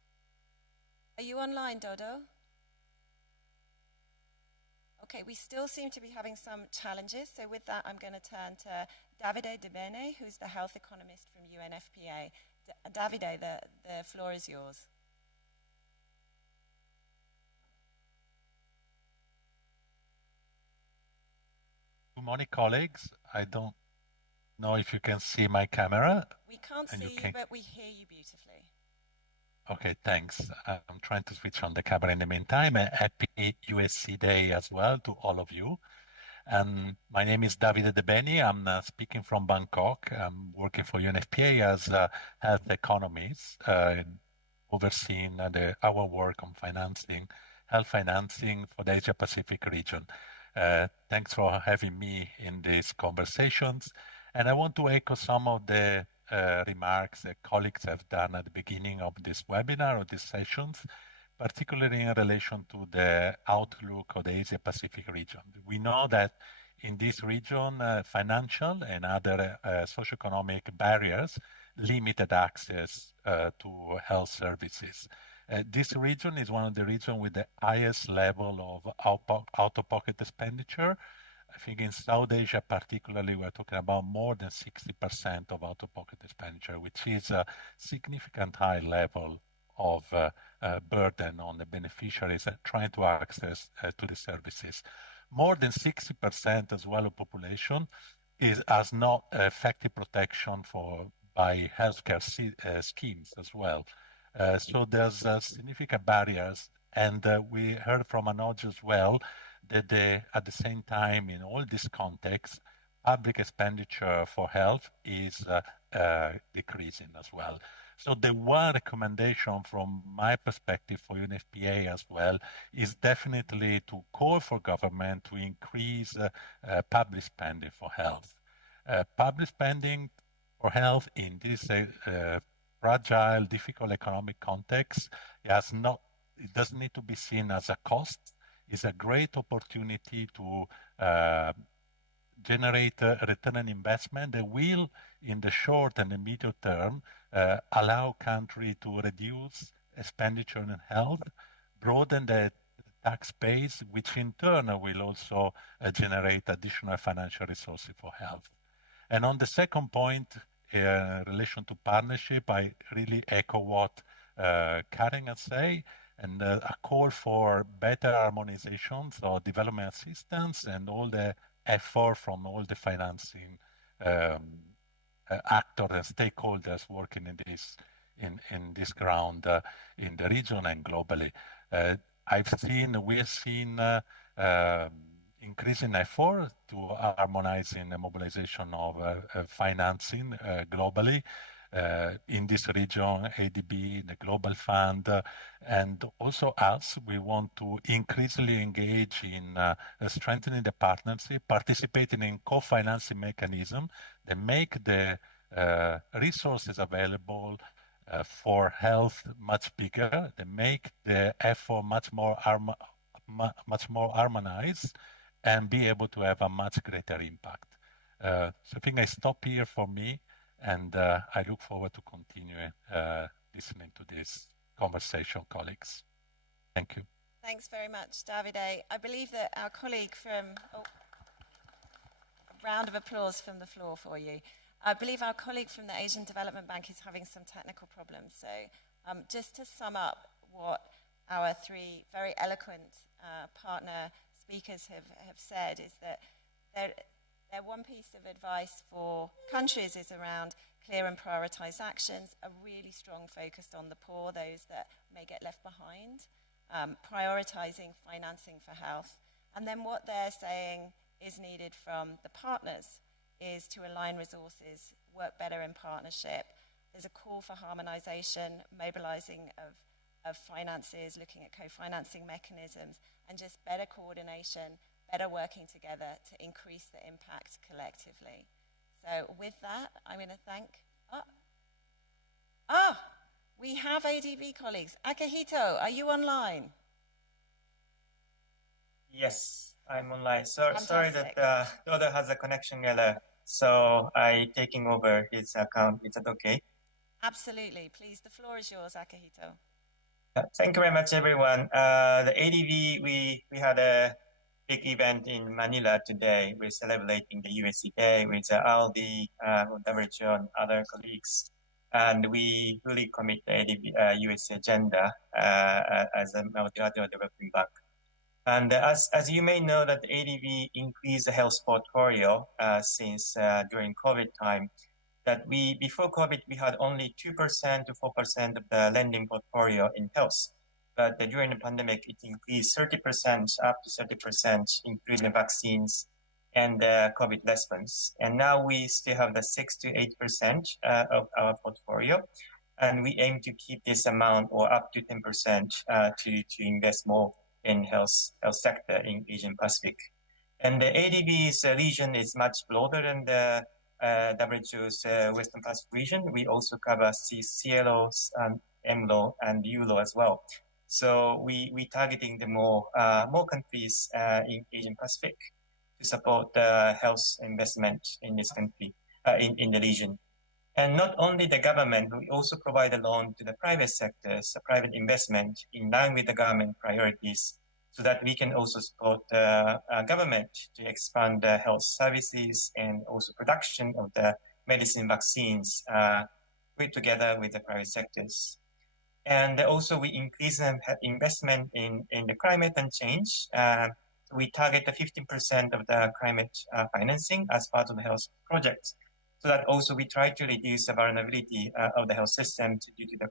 Are you online, Dodo? Okay, we still seem to be having some challenges. So with that, I'm going to turn to Davide De Bene, who's the health economist from UNFPA. Davide, the floor is yours. Good morning, colleagues. I don't know if you can see my camera. We can't see you, but we hear you beautifully. Okay, thanks. I'm trying to switch on the camera in the meantime. Happy UHC Day as well to all of you. And my name is Davide De Bene. I'm speaking from Bangkok. I'm working for UNFPA as a health economist, overseeing our work on financing, health financing for the Asia-Pacific region. Thanks for having me in these conversations. And I want to echo some of the remarks that colleagues have done at the beginning of this webinar or these sessions, particularly in relation to the outlook of the Asia-Pacific region. We know that in this region, financial and other socioeconomic barriers limited access to health services. This region is one of the regions with the highest level of out-of-pocket expenditure. I think in South Asia particularly, we're talking about more than 60% of out-of-pocket expenditure, which is a significant high level of burden on the beneficiaries trying to access to the services. More than 60% as well of population has not effective protection by healthcare schemes as well. So there's significant barriers, and we heard from Anoj as well that at the same time, in all this context, public expenditure for health is decreasing as well. So the one recommendation from my perspective for UNFPA as well is definitely to call for government to increase public spending for health. Public spending for health in this fragile, difficult economic context it doesn't need to be seen as a cost. It's a great opportunity to generate a return on investment that will, in the short and the medium term, allow countries to reduce expenditure on health, broaden the tax base, which in turn will also generate additional financial resources for health. And on the second point, in relation to partnership, I really echo what Karen has said, and a call for better harmonization, so development assistance and all the effort from all the financing actors and stakeholders working in this ground in the region and globally. We have seen increasing effort to harmonizing the mobilization of financing globally. In this region, ADB, the Global Fund, and also us, we want to increasingly engage in strengthening the partnership, participating in co-financing mechanisms that make the resources available for health much bigger. They make the effort much more harmonized and be able to have a much greater impact. So I think I stop here for me, and I look forward to continuing listening to this conversation, colleagues. Thank you. Thanks very much, Davide. I believe that our colleague from, round of applause from the floor for you. I believe our colleague from the Asian Development Bank is having some technical problems. So just to sum up what our three very eloquent partner speakers have said is that their one piece of advice for countries is around clear and prioritized actions, a really strong focus on the poor, those that may get left behind, prioritizing financing for health. And then what they're saying is needed from the partners is to align resources, work better in partnership. There's a call for harmonization, mobilizing of finances, looking at co-financing mechanisms, and just better coordination, better working together to increase the impact collectively. So with that, I'm going to thank, we have ADB colleagues. Akihito, are you online? Yes, I'm online. Sorry that Dodo has a connection error, so I taking over his account. Is that okay? Absolutely. Please, the floor is yours, Akihito. Thank you very much, everyone. The ADB, we had a big event in Manila today. We're celebrating the UHC Day with Aldi, WHO, and other colleagues. And we really commit the ADB UHC agenda as a multilateral development bank. And as you may know, that the ADB increased the health portfolio since during COVID time. That before COVID, we had only 2% to 4% of the lending portfolio in health. But during the pandemic, it increased 30%, up to 30%, including vaccines and COVID response. And now we still have the 6 to 8% of our portfolio. And we aim to keep this amount or up to 10% to invest more in health sector in Asian Pacific. And the ADB's region is much broader than the WHO's Western Pacific region. We also cover CLO, MLO, and EURO as well. So we targeting the more countries in Asian Pacific to support the health investment in this country, in the region. And not only the government, we also provide a loan to the private sectors, private investment in line with the government priorities, so that we can also support the government to expand the health services and also production of the medicine vaccines together with the private sectors. And also we increase investment in the climate and change. We target the 15% of the climate financing as part of the health projects. So that also we try to reduce the vulnerability of the health system due to the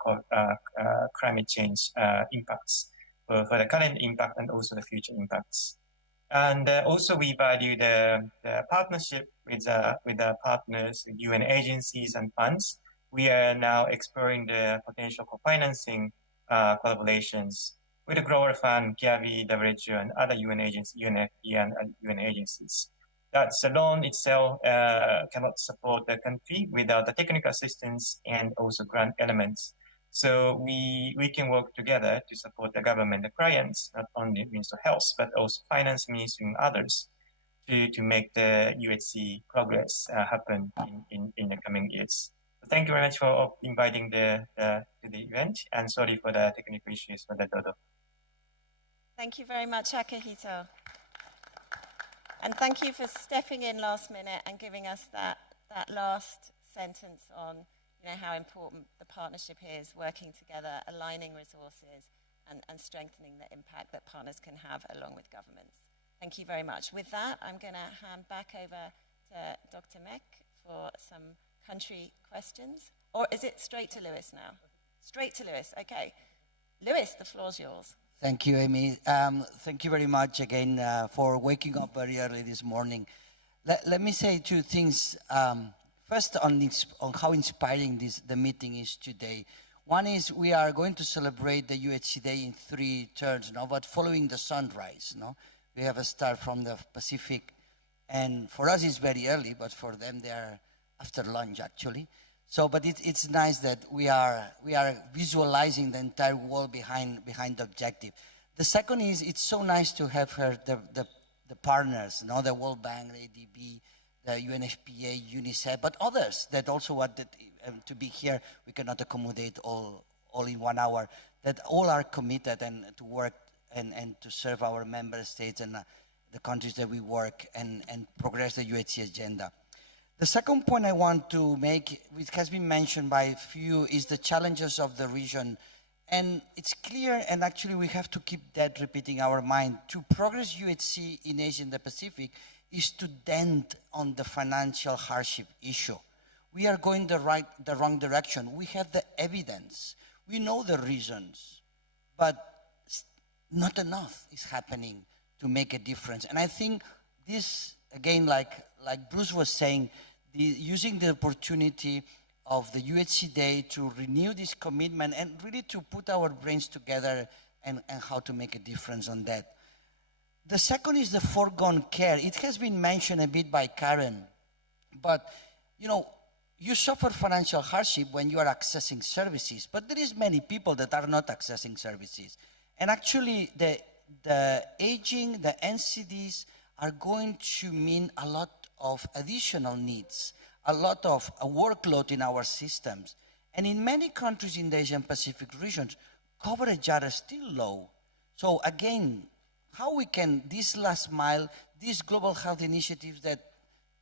climate change impacts for the current impact and also the future impacts. And also we value the partnership with the partners, UN agencies and funds. We are now exploring the potential for financing collaborations with the Global Fund, Gavi, WHO, and other UN agencies, UNFPA and UN agencies. That the loan itself cannot support the country without the technical assistance and also grant elements. So we can work together to support the government, the clients, not only Ministry of Health, but also Finance Ministry and others to make the UHC progress happen in the coming years. So thank you very much for inviting to the event, and sorry for the technical issues for the Dodo. Thank you very much, Akihito. And thank you for stepping in last minute and giving us that last sentence on how important the partnership is, working together, aligning resources, and strengthening the impact that partners can have along with governments. Thank you very much. With that, I'm going to hand back over to Dr. Mek for some country questions. Or is it straight to Lewis now? Straight to Lewis, okay. Lewis, the floor's yours. Thank you, Amy. Thank you very much again for waking up very early this morning. Let me say two things. First, on how inspiring the meeting is today. One is we are going to celebrate the UHC Day in 3 turns, but following the sunrise. We have a start from the Pacific, and for us it's very early, but for them they are after lunch, actually. So, but it's nice that we are visualizing the entire world behind the objective. The second is it's so nice to have her the partners, the World Bank, the ADB, the UNFPA, UNICEF, but others that also wanted to be here. We cannot accommodate all in 1 hour. That all are committed and to work and to serve our member states and the countries that we work and progress the UHC agenda. The second point I want to make, which has been mentioned by a few, is the challenges of the region. And it's clear, and actually we have to keep that repeating our mind, to progress UHC in Asia and the Pacific is to dent on the financial hardship issue. We are going the wrong direction. We have the evidence. We know the reasons, but not enough is happening to make a difference. And I think this, again, like Bruce was saying, using the opportunity of the UHC Day to renew this commitment and really to put our brains together and how to make a difference on that. The second is the foregone care. It has been mentioned a bit by Karen, but you suffer financial hardship when you are accessing services, but there is many people that are not accessing services. And actually the aging, the NCDs are going to mean a lot of additional needs, a lot of a workload in our systems. And in many countries in the Asian Pacific regions, coverage are still low. So again, how we can, this last mile, these global health initiatives that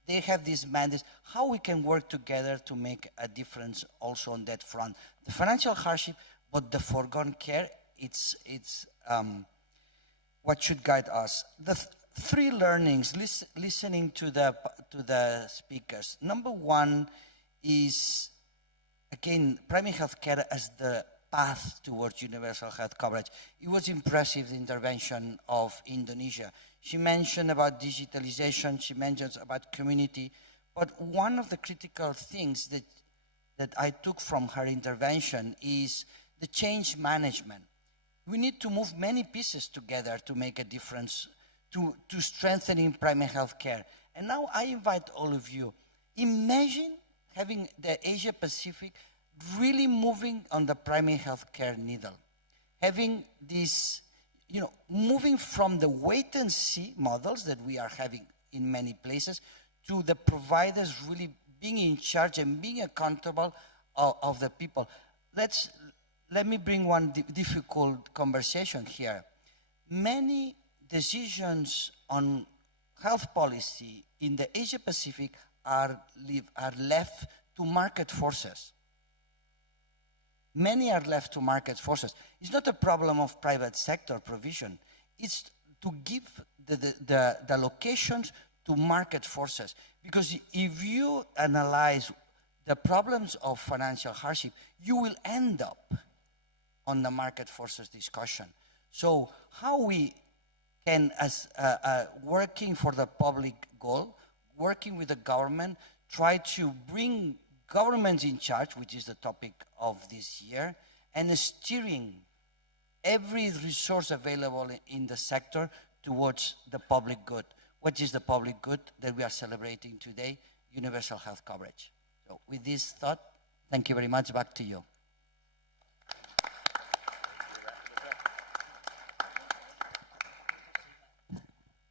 they have these mandates, how we can work together to make a difference also on that front. The financial hardship, but the foregone care, it's what should guide us. The three learnings, listening to the speakers. Number one is, again, primary health care as the path towards universal health coverage. It was impressive, the intervention of Indonesia. She mentioned about digitalization, she mentions about community, but one of the critical things that I took from her intervention is the change management. We need to move many pieces together to make a difference to strengthening primary health care. And now I invite all of you, imagine having the Asia Pacific really moving on the primary health care needle. Having this, moving from the wait and see models that we are having in many places to the providers really being in charge and being accountable of the people. Let me bring one difficult conversation here. Many decisions on health policy in the Asia Pacific are left to market forces. Many are left to market forces. It's not a problem of private sector provision. It's to give the locations to market forces. Because if you analyze the problems of financial hardship, you will end up on the market forces discussion. So how we can, as working for the public goal, working with the government, try to bring governments in charge, which is the topic of this year, and steering every resource available in the sector towards the public good. What is the public good that we are celebrating today? Universal health coverage. So with this thought, thank you very much. Back to you.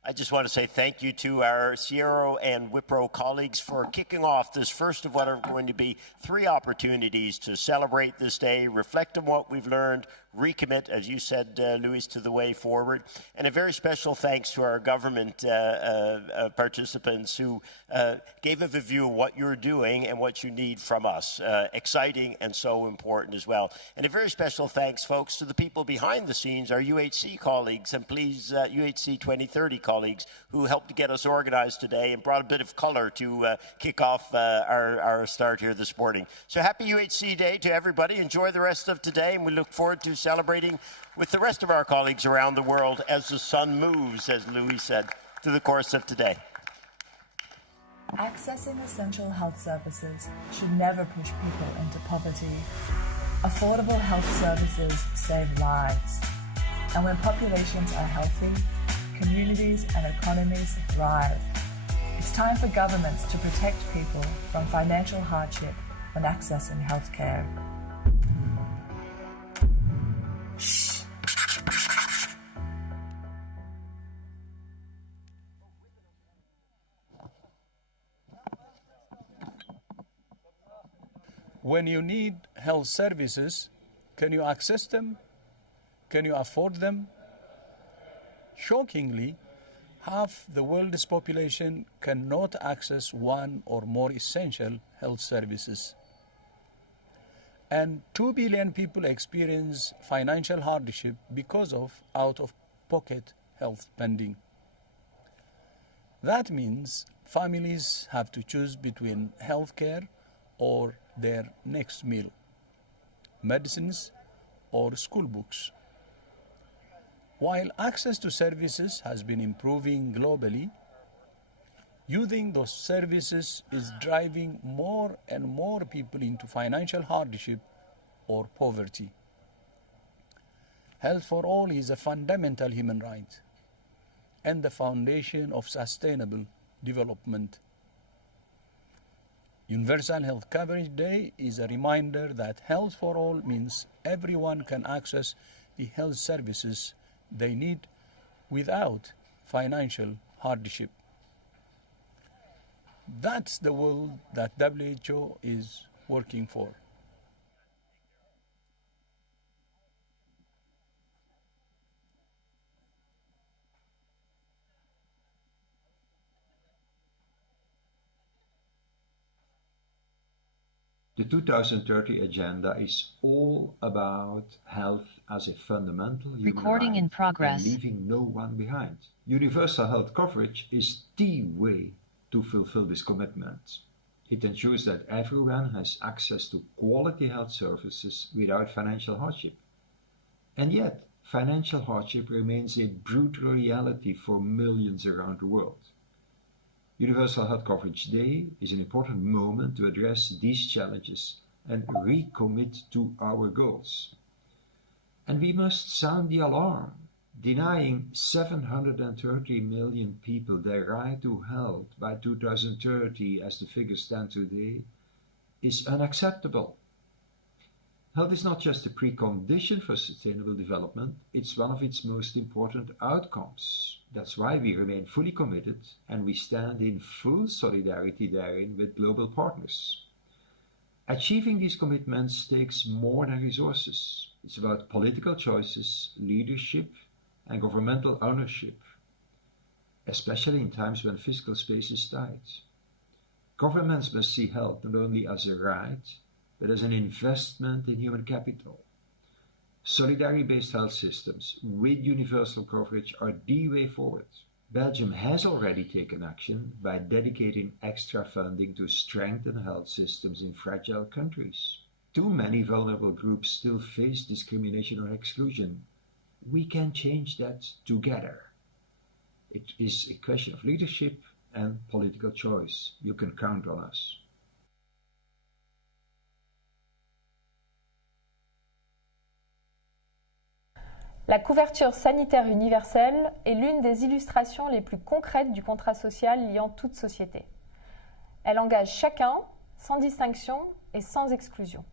I just want to say thank you to our Sierra and Wipro colleagues for kicking off this first of what are going to be 3 opportunities to celebrate this day, reflect on what we've learned, recommit, as you said, Luis, to the way forward. And a very special thanks to our government participants who gave us a view of what you're doing and what you need from us. Exciting and so important as well. And a very special thanks, folks, to the people behind the scenes, our UHC colleagues, and please, UHC 2030 colleagues, who helped to get us organized today and brought a bit of color to kick off our start here this morning. So happy UHC Day to everybody. Enjoy the rest of today, and we look forward to celebrating with the rest of our colleagues around the world as the sun moves, as Louis said, through the course of today. Accessing essential health services should never push people into poverty. Affordable health services save lives. And when populations are healthy, communities and economies thrive. It's time for governments to protect people from financial hardship when accessing healthcare. When you need health services, can you access them? Can you afford them? Shockingly, half the world's population cannot access one or more essential health services. And 2 billion people experience financial hardship because of out-of-pocket health spending. That means families have to choose between healthcare or their next meal, medicines or school books. While access to services has been improving globally, using those services is driving more and more people into financial hardship or poverty. Health for all is a fundamental human right and the foundation of sustainable development. Universal Health Coverage Day is a reminder that health for all means everyone can access the health services they need without financial hardship. That's the world that WHO is working for. The 2030 agenda is all about health as a fundamental human Recording right in progress. and leaving no one behind. Universal health coverage is the way to fulfill this commitment. It ensures that everyone has access to quality health services without financial hardship. And yet, financial hardship remains a brutal reality for millions around the world. Universal Health Coverage Day is an important moment to address these challenges and recommit to our goals. And we must sound the alarm. Denying 730 million people their right to health by 2030, as the figures stand today, is unacceptable. Health is not just a precondition for sustainable development, it's one of its most important outcomes. That's why we remain fully committed and we stand in full solidarity therein with global partners. Achieving these commitments takes more than resources. It's about political choices, leadership, and governmental ownership, especially in times when fiscal space is tight. Governments must see health not only as a right, but as an investment in human capital. Solidarity-based health systems with universal coverage are the way forward. Belgium has already taken action by dedicating extra funding to strengthen health systems in fragile countries. Too many vulnerable groups still face discrimination or exclusion. We can change that together. It is a question of leadership and political choice. You can count on us. La couverture sanitaire universelle est l'une des illustrations les plus concrètes du contrat social liant toute société. Elle engage chacun, sans distinction et sans exclusion.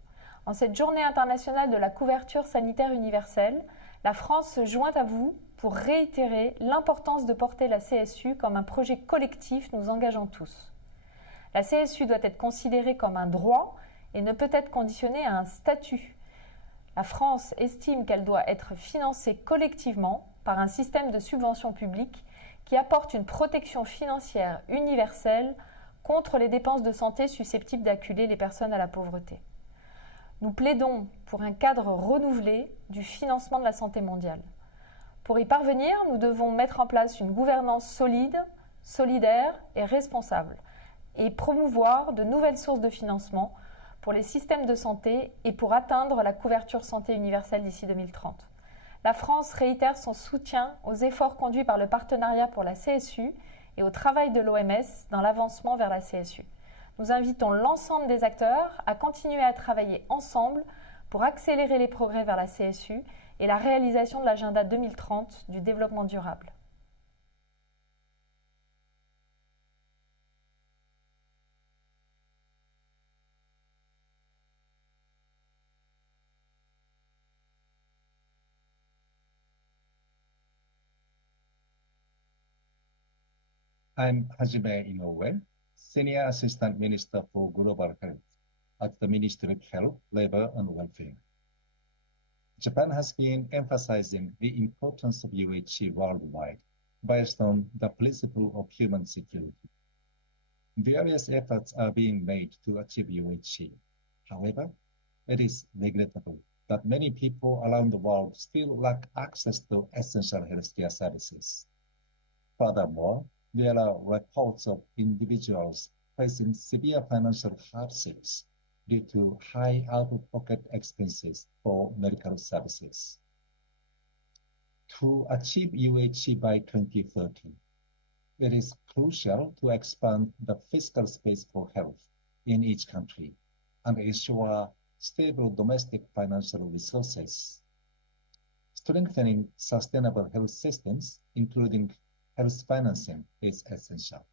En cette journée internationale de la couverture sanitaire universelle, la France se joint à vous pour réitérer l'importance de porter la CSU comme un projet collectif nous engageant tous. La CSU doit être considérée comme un droit et ne peut être conditionnée à un statut. La France estime qu'elle doit être financée collectivement par un système de subvention publique qui apporte une protection financière universelle contre les dépenses de santé susceptibles d'acculer les personnes à la pauvreté. Nous plaidons pour un cadre renouvelé du financement de la santé mondiale. Pour y parvenir, nous devons mettre en place une gouvernance solide, solidaire et responsable et promouvoir de nouvelles sources de financement pour les systèmes de santé et pour atteindre la couverture santé universelle d'ici 2030. La France réitère son soutien aux efforts conduits par le partenariat pour la CSU et au travail de l'OMS dans l'avancement vers la CSU. Nous invitons l'ensemble des acteurs à continuer à travailler ensemble pour accélérer les progrès vers la CSU et la réalisation de l'agenda 2030 du développement durable. I'm Hajime Inoue, Senior Assistant Minister for Global Health at the Ministry of Health, Labor and Welfare. Japan has been emphasizing the importance of UHC worldwide based on the principle of human security. Various efforts are being made to achieve UHC. However, it is regrettable that many people around the world still lack access to essential healthcare services. Furthermore, there are reports of individuals facing severe financial hardships due to high out-of-pocket expenses for medical services. To achieve UHC by 2030, it is crucial to expand the fiscal space for health in each country and ensure stable domestic financial resources. Strengthening sustainable health systems, including health financing, is essential.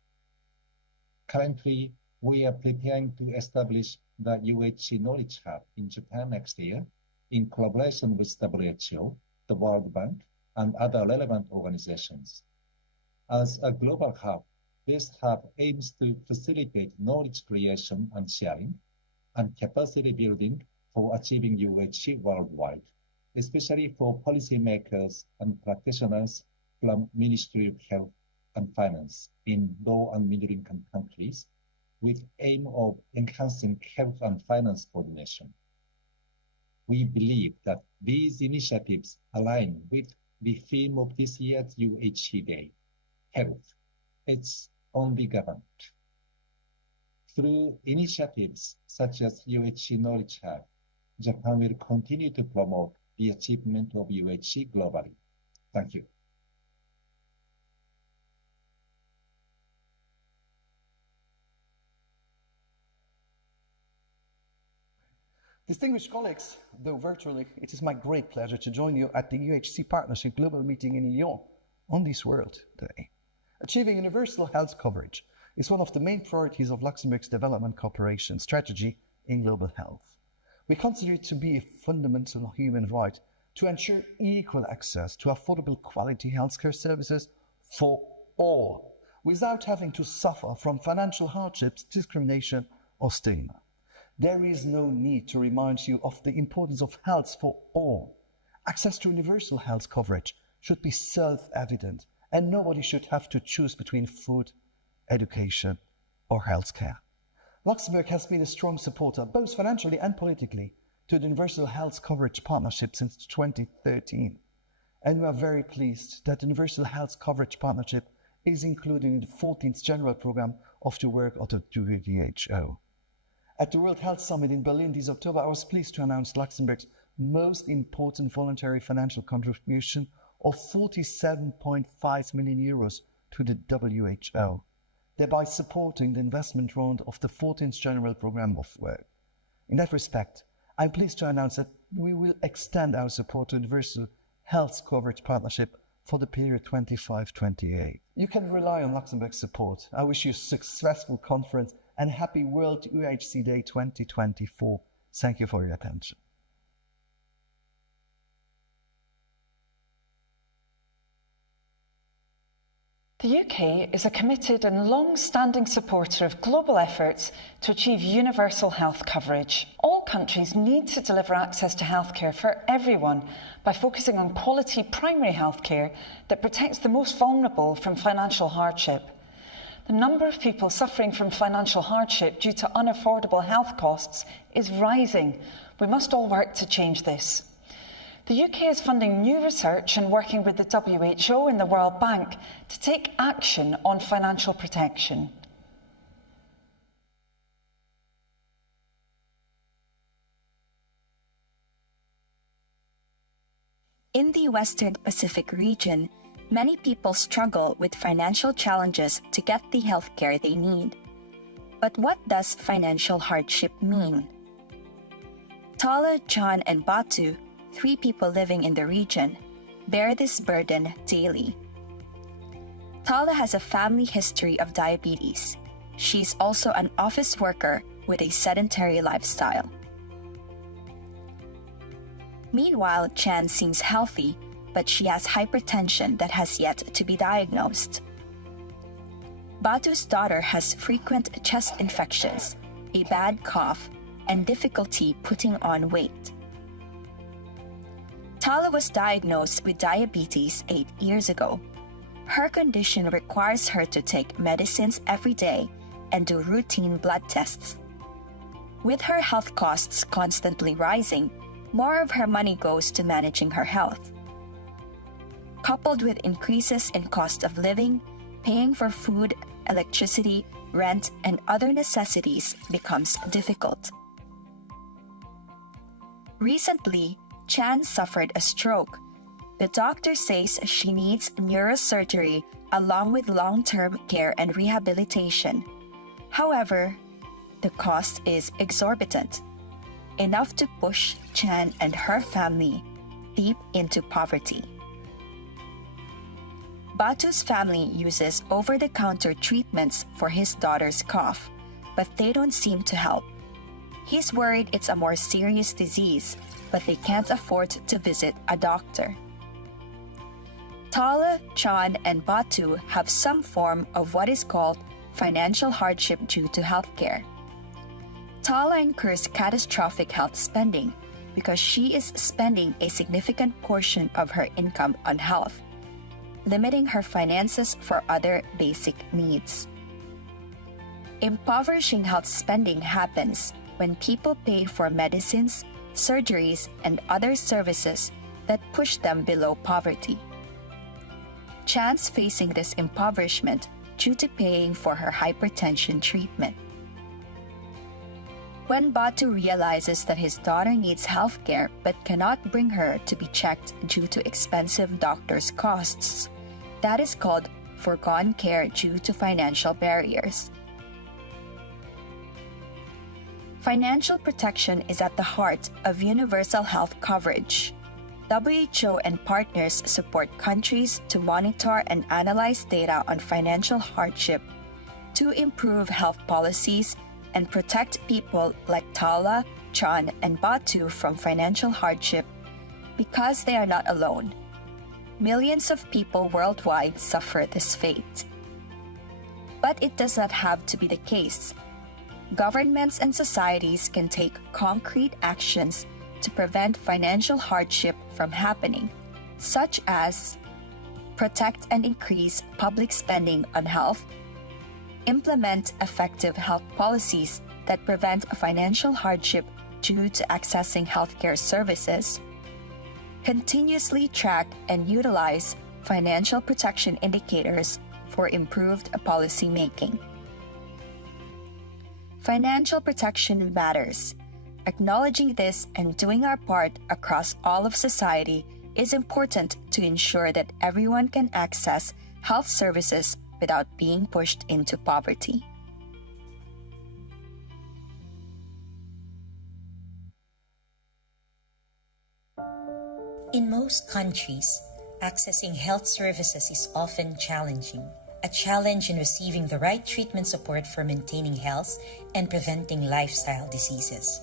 Currently, we are preparing to establish the UHC Knowledge Hub in Japan next year in collaboration with WHO, the World Bank, and other relevant organizations. As a global hub, this hub aims to facilitate knowledge creation and sharing and capacity building for achieving UHC worldwide, especially for policymakers and practitioners from Ministry of Health and Finance in low and middle-income countries, with aim of enhancing health and finance coordination. We believe that these initiatives align with the theme of this year's UHC Day, health. It's only government. Through initiatives such as UHC Knowledge Hub, Japan will continue to promote the achievement of UHC globally. Thank you. Distinguished colleagues, though virtually, it is my great pleasure to join you at the UHC Partnership Global Meeting in Lyon on this World Day. Achieving universal health coverage is one of the main priorities of Luxembourg's development cooperation strategy in global health. We consider it to be a fundamental human right to ensure equal access to affordable quality healthcare services for all, without having to suffer from financial hardships, discrimination, or stigma. There is no need to remind you of the importance of health for all. Access to universal health coverage should be self-evident, and nobody should have to choose between food, education, or healthcare. Luxembourg has been a strong supporter, both financially and politically, to the Universal Health Coverage Partnership since 2013. And we are very pleased that the Universal Health Coverage Partnership is included in the 14th General Programme of the work of the WHO. At the World Health Summit in Berlin this October, I was pleased to announce Luxembourg's most important voluntary financial contribution of 47.5 million euros to the WHO, thereby supporting the investment round of the 14th General Programme of Work. In that respect, I'm pleased to announce that we will extend our support to the Universal Health Coverage Partnership for the period 25-28. You can rely on Luxembourg's support. I wish you a successful conference and happy World UHC Day 2024. Thank you for your attention. The UK is a committed and long-standing supporter of global efforts to achieve universal health coverage. All countries need to deliver access to healthcare for everyone by focusing on quality primary healthcare that protects the most vulnerable from financial hardship. The number of people suffering from financial hardship due to unaffordable health costs is rising. We must all work to change this. The UK is funding new research and working with the WHO and the World Bank to take action on financial protection. In the Western Pacific region, many people struggle with financial challenges to get the healthcare they need. But what does financial hardship mean? Tala, John, and Batu, 3 people living in the region, bear this burden daily. Tala has a family history of diabetes. She's also an office worker with a sedentary lifestyle. Meanwhile, Chan seems healthy, but she has hypertension that has yet to be diagnosed. Batu's daughter has frequent chest infections, a bad cough, and difficulty putting on weight. Tala was diagnosed with diabetes 8 years ago. Her condition requires her to take medicines every day and do routine blood tests. With her health costs constantly rising, more of her money goes to managing her health. Coupled with increases in cost of living, paying for food, electricity, rent, and other necessities becomes difficult. Recently, Chan suffered a stroke. The doctor says she needs neurosurgery along with long-term care and rehabilitation. However, the cost is exorbitant, enough to push Chan and her family deep into poverty. Batu's family uses over-the-counter treatments for his daughter's cough, but they don't seem to help. He's worried it's a more serious disease, but they can't afford to visit a doctor. Tala, Chan, and Batu have some form of what is called financial hardship due to healthcare. Tala incurs catastrophic health spending because she is spending a significant portion of her income on health, limiting her finances for other basic needs. Impoverishing health spending happens when people pay for medicines, surgeries, and other services that push them below poverty. Chan's facing this impoverishment due to paying for her hypertension treatment. When Batu realizes that his daughter needs health care but cannot bring her to be checked due to expensive doctor's costs, that is called foregone care due to financial barriers. Financial protection is at the heart of universal health coverage. WHO and partners support countries to monitor and analyze data on financial hardship to improve health policies and protect people like Tala, Chan, and Batu from financial hardship because they are not alone. Millions of people worldwide suffer this fate. But it does not have to be the case. Governments and societies can take concrete actions to prevent financial hardship from happening, such as protect and increase public spending on health, implement effective health policies that prevent financial hardship due to accessing healthcare services, continuously track and utilize financial protection indicators for improved policy making. Financial protection matters. Acknowledging this and doing our part across all of society is important to ensure that everyone can access health services without being pushed into poverty. In most countries, accessing health services is often challenging. A challenge in receiving the right treatment support for maintaining health and preventing lifestyle diseases.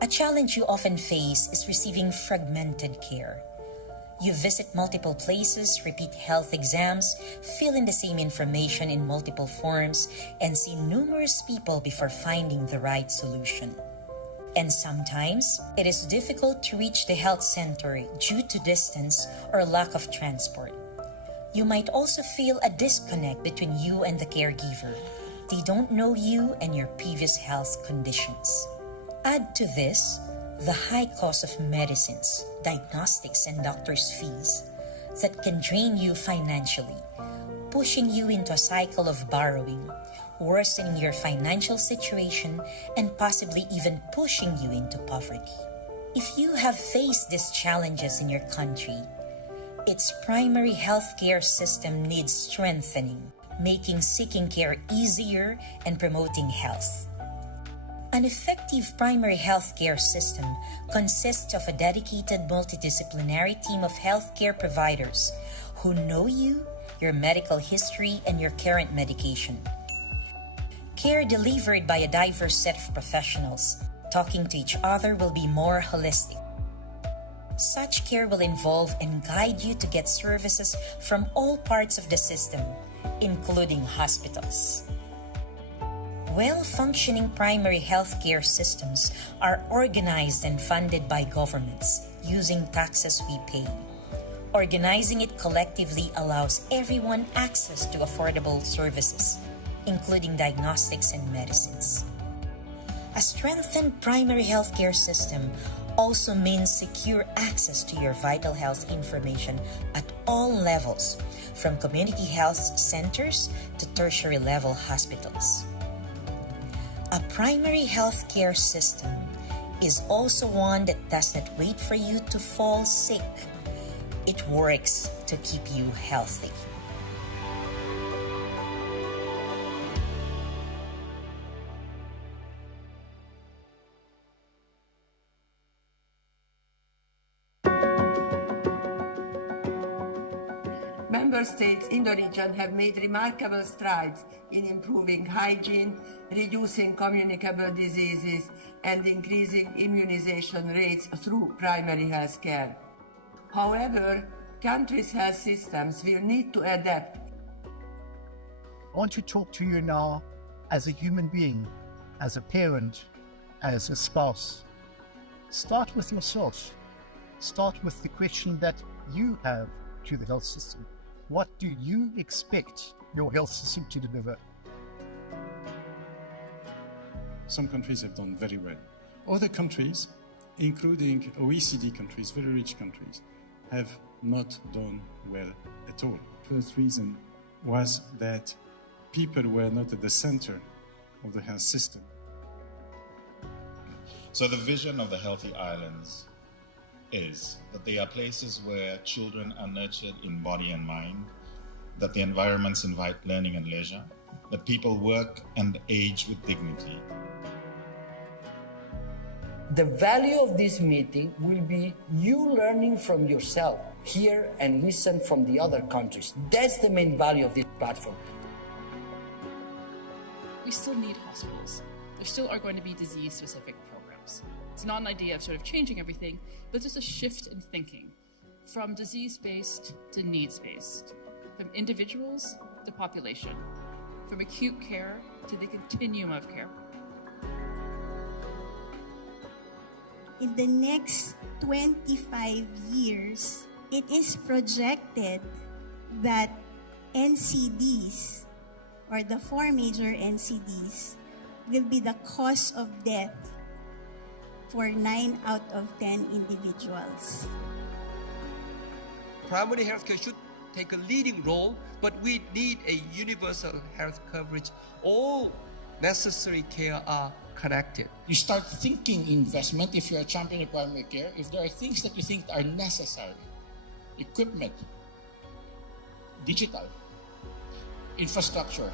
A challenge you often face is receiving fragmented care. You visit multiple places, repeat health exams, fill in the same information in multiple forms, and see numerous people before finding the right solution. And sometimes, it is difficult to reach the health center due to distance or lack of transport. You might also feel a disconnect between you and the caregiver. They don't know you and your previous health conditions. Add to this the high cost of medicines, diagnostics, and doctors' fees that can drain you financially, pushing you into a cycle of borrowing, worsening your financial situation, and possibly even pushing you into poverty. If you have faced these challenges in your country, its primary healthcare system needs strengthening, making seeking care easier and promoting health. An effective primary healthcare system consists of a dedicated multidisciplinary team of healthcare providers who know you, your medical history, and your current medication. Care delivered by a diverse set of professionals talking to each other will be more holistic. Such care will involve and guide you to get services from all parts of the system, including hospitals. Well-functioning primary healthcare systems are organized and funded by governments using taxes we pay. Organizing it collectively allows everyone access to affordable services, including diagnostics and medicines. A strengthened primary healthcare system also means secure access to your vital health information at all levels, from community health centers to tertiary level hospitals. A primary healthcare system is also one that does not wait for you to fall sick. It works to keep you healthy. Member states in the region have made remarkable strides in improving hygiene, reducing communicable diseases, and increasing immunization rates through primary health care. However, countries' health systems will need to adapt. I want to talk to you now as a human being, as a parent, as a spouse. Start with yourself. Start with the question that you have to the health system. What do you expect your health system to deliver? Some countries have done very well. Other countries, including OECD countries, very rich countries, have not done well at all. First reason was that people were not at the center of the health system. So the vision of the Healthy Islands is that they are places where children are nurtured in body and mind, that the environments invite learning and leisure, that people work and age with dignity. The value of this meeting will be you learning from yourself, hear and listen from the other countries. That's the main value of this platform. We still need hospitals. There still are going to be disease-specific programs. It's not an idea of sort of changing everything, but just a shift in thinking from disease-based to needs-based, from individuals to population, from acute care to the continuum of care. In the next 25 years, it is projected that NCDs, or the 4 major NCDs, will be the cause of death for 9 out of 10 individuals. Primary healthcare should take a leading role, but we need a universal health coverage. All necessary care are connected. You start thinking investment if you're a champion of primary care, if there are things that you think are necessary, equipment, digital, infrastructure,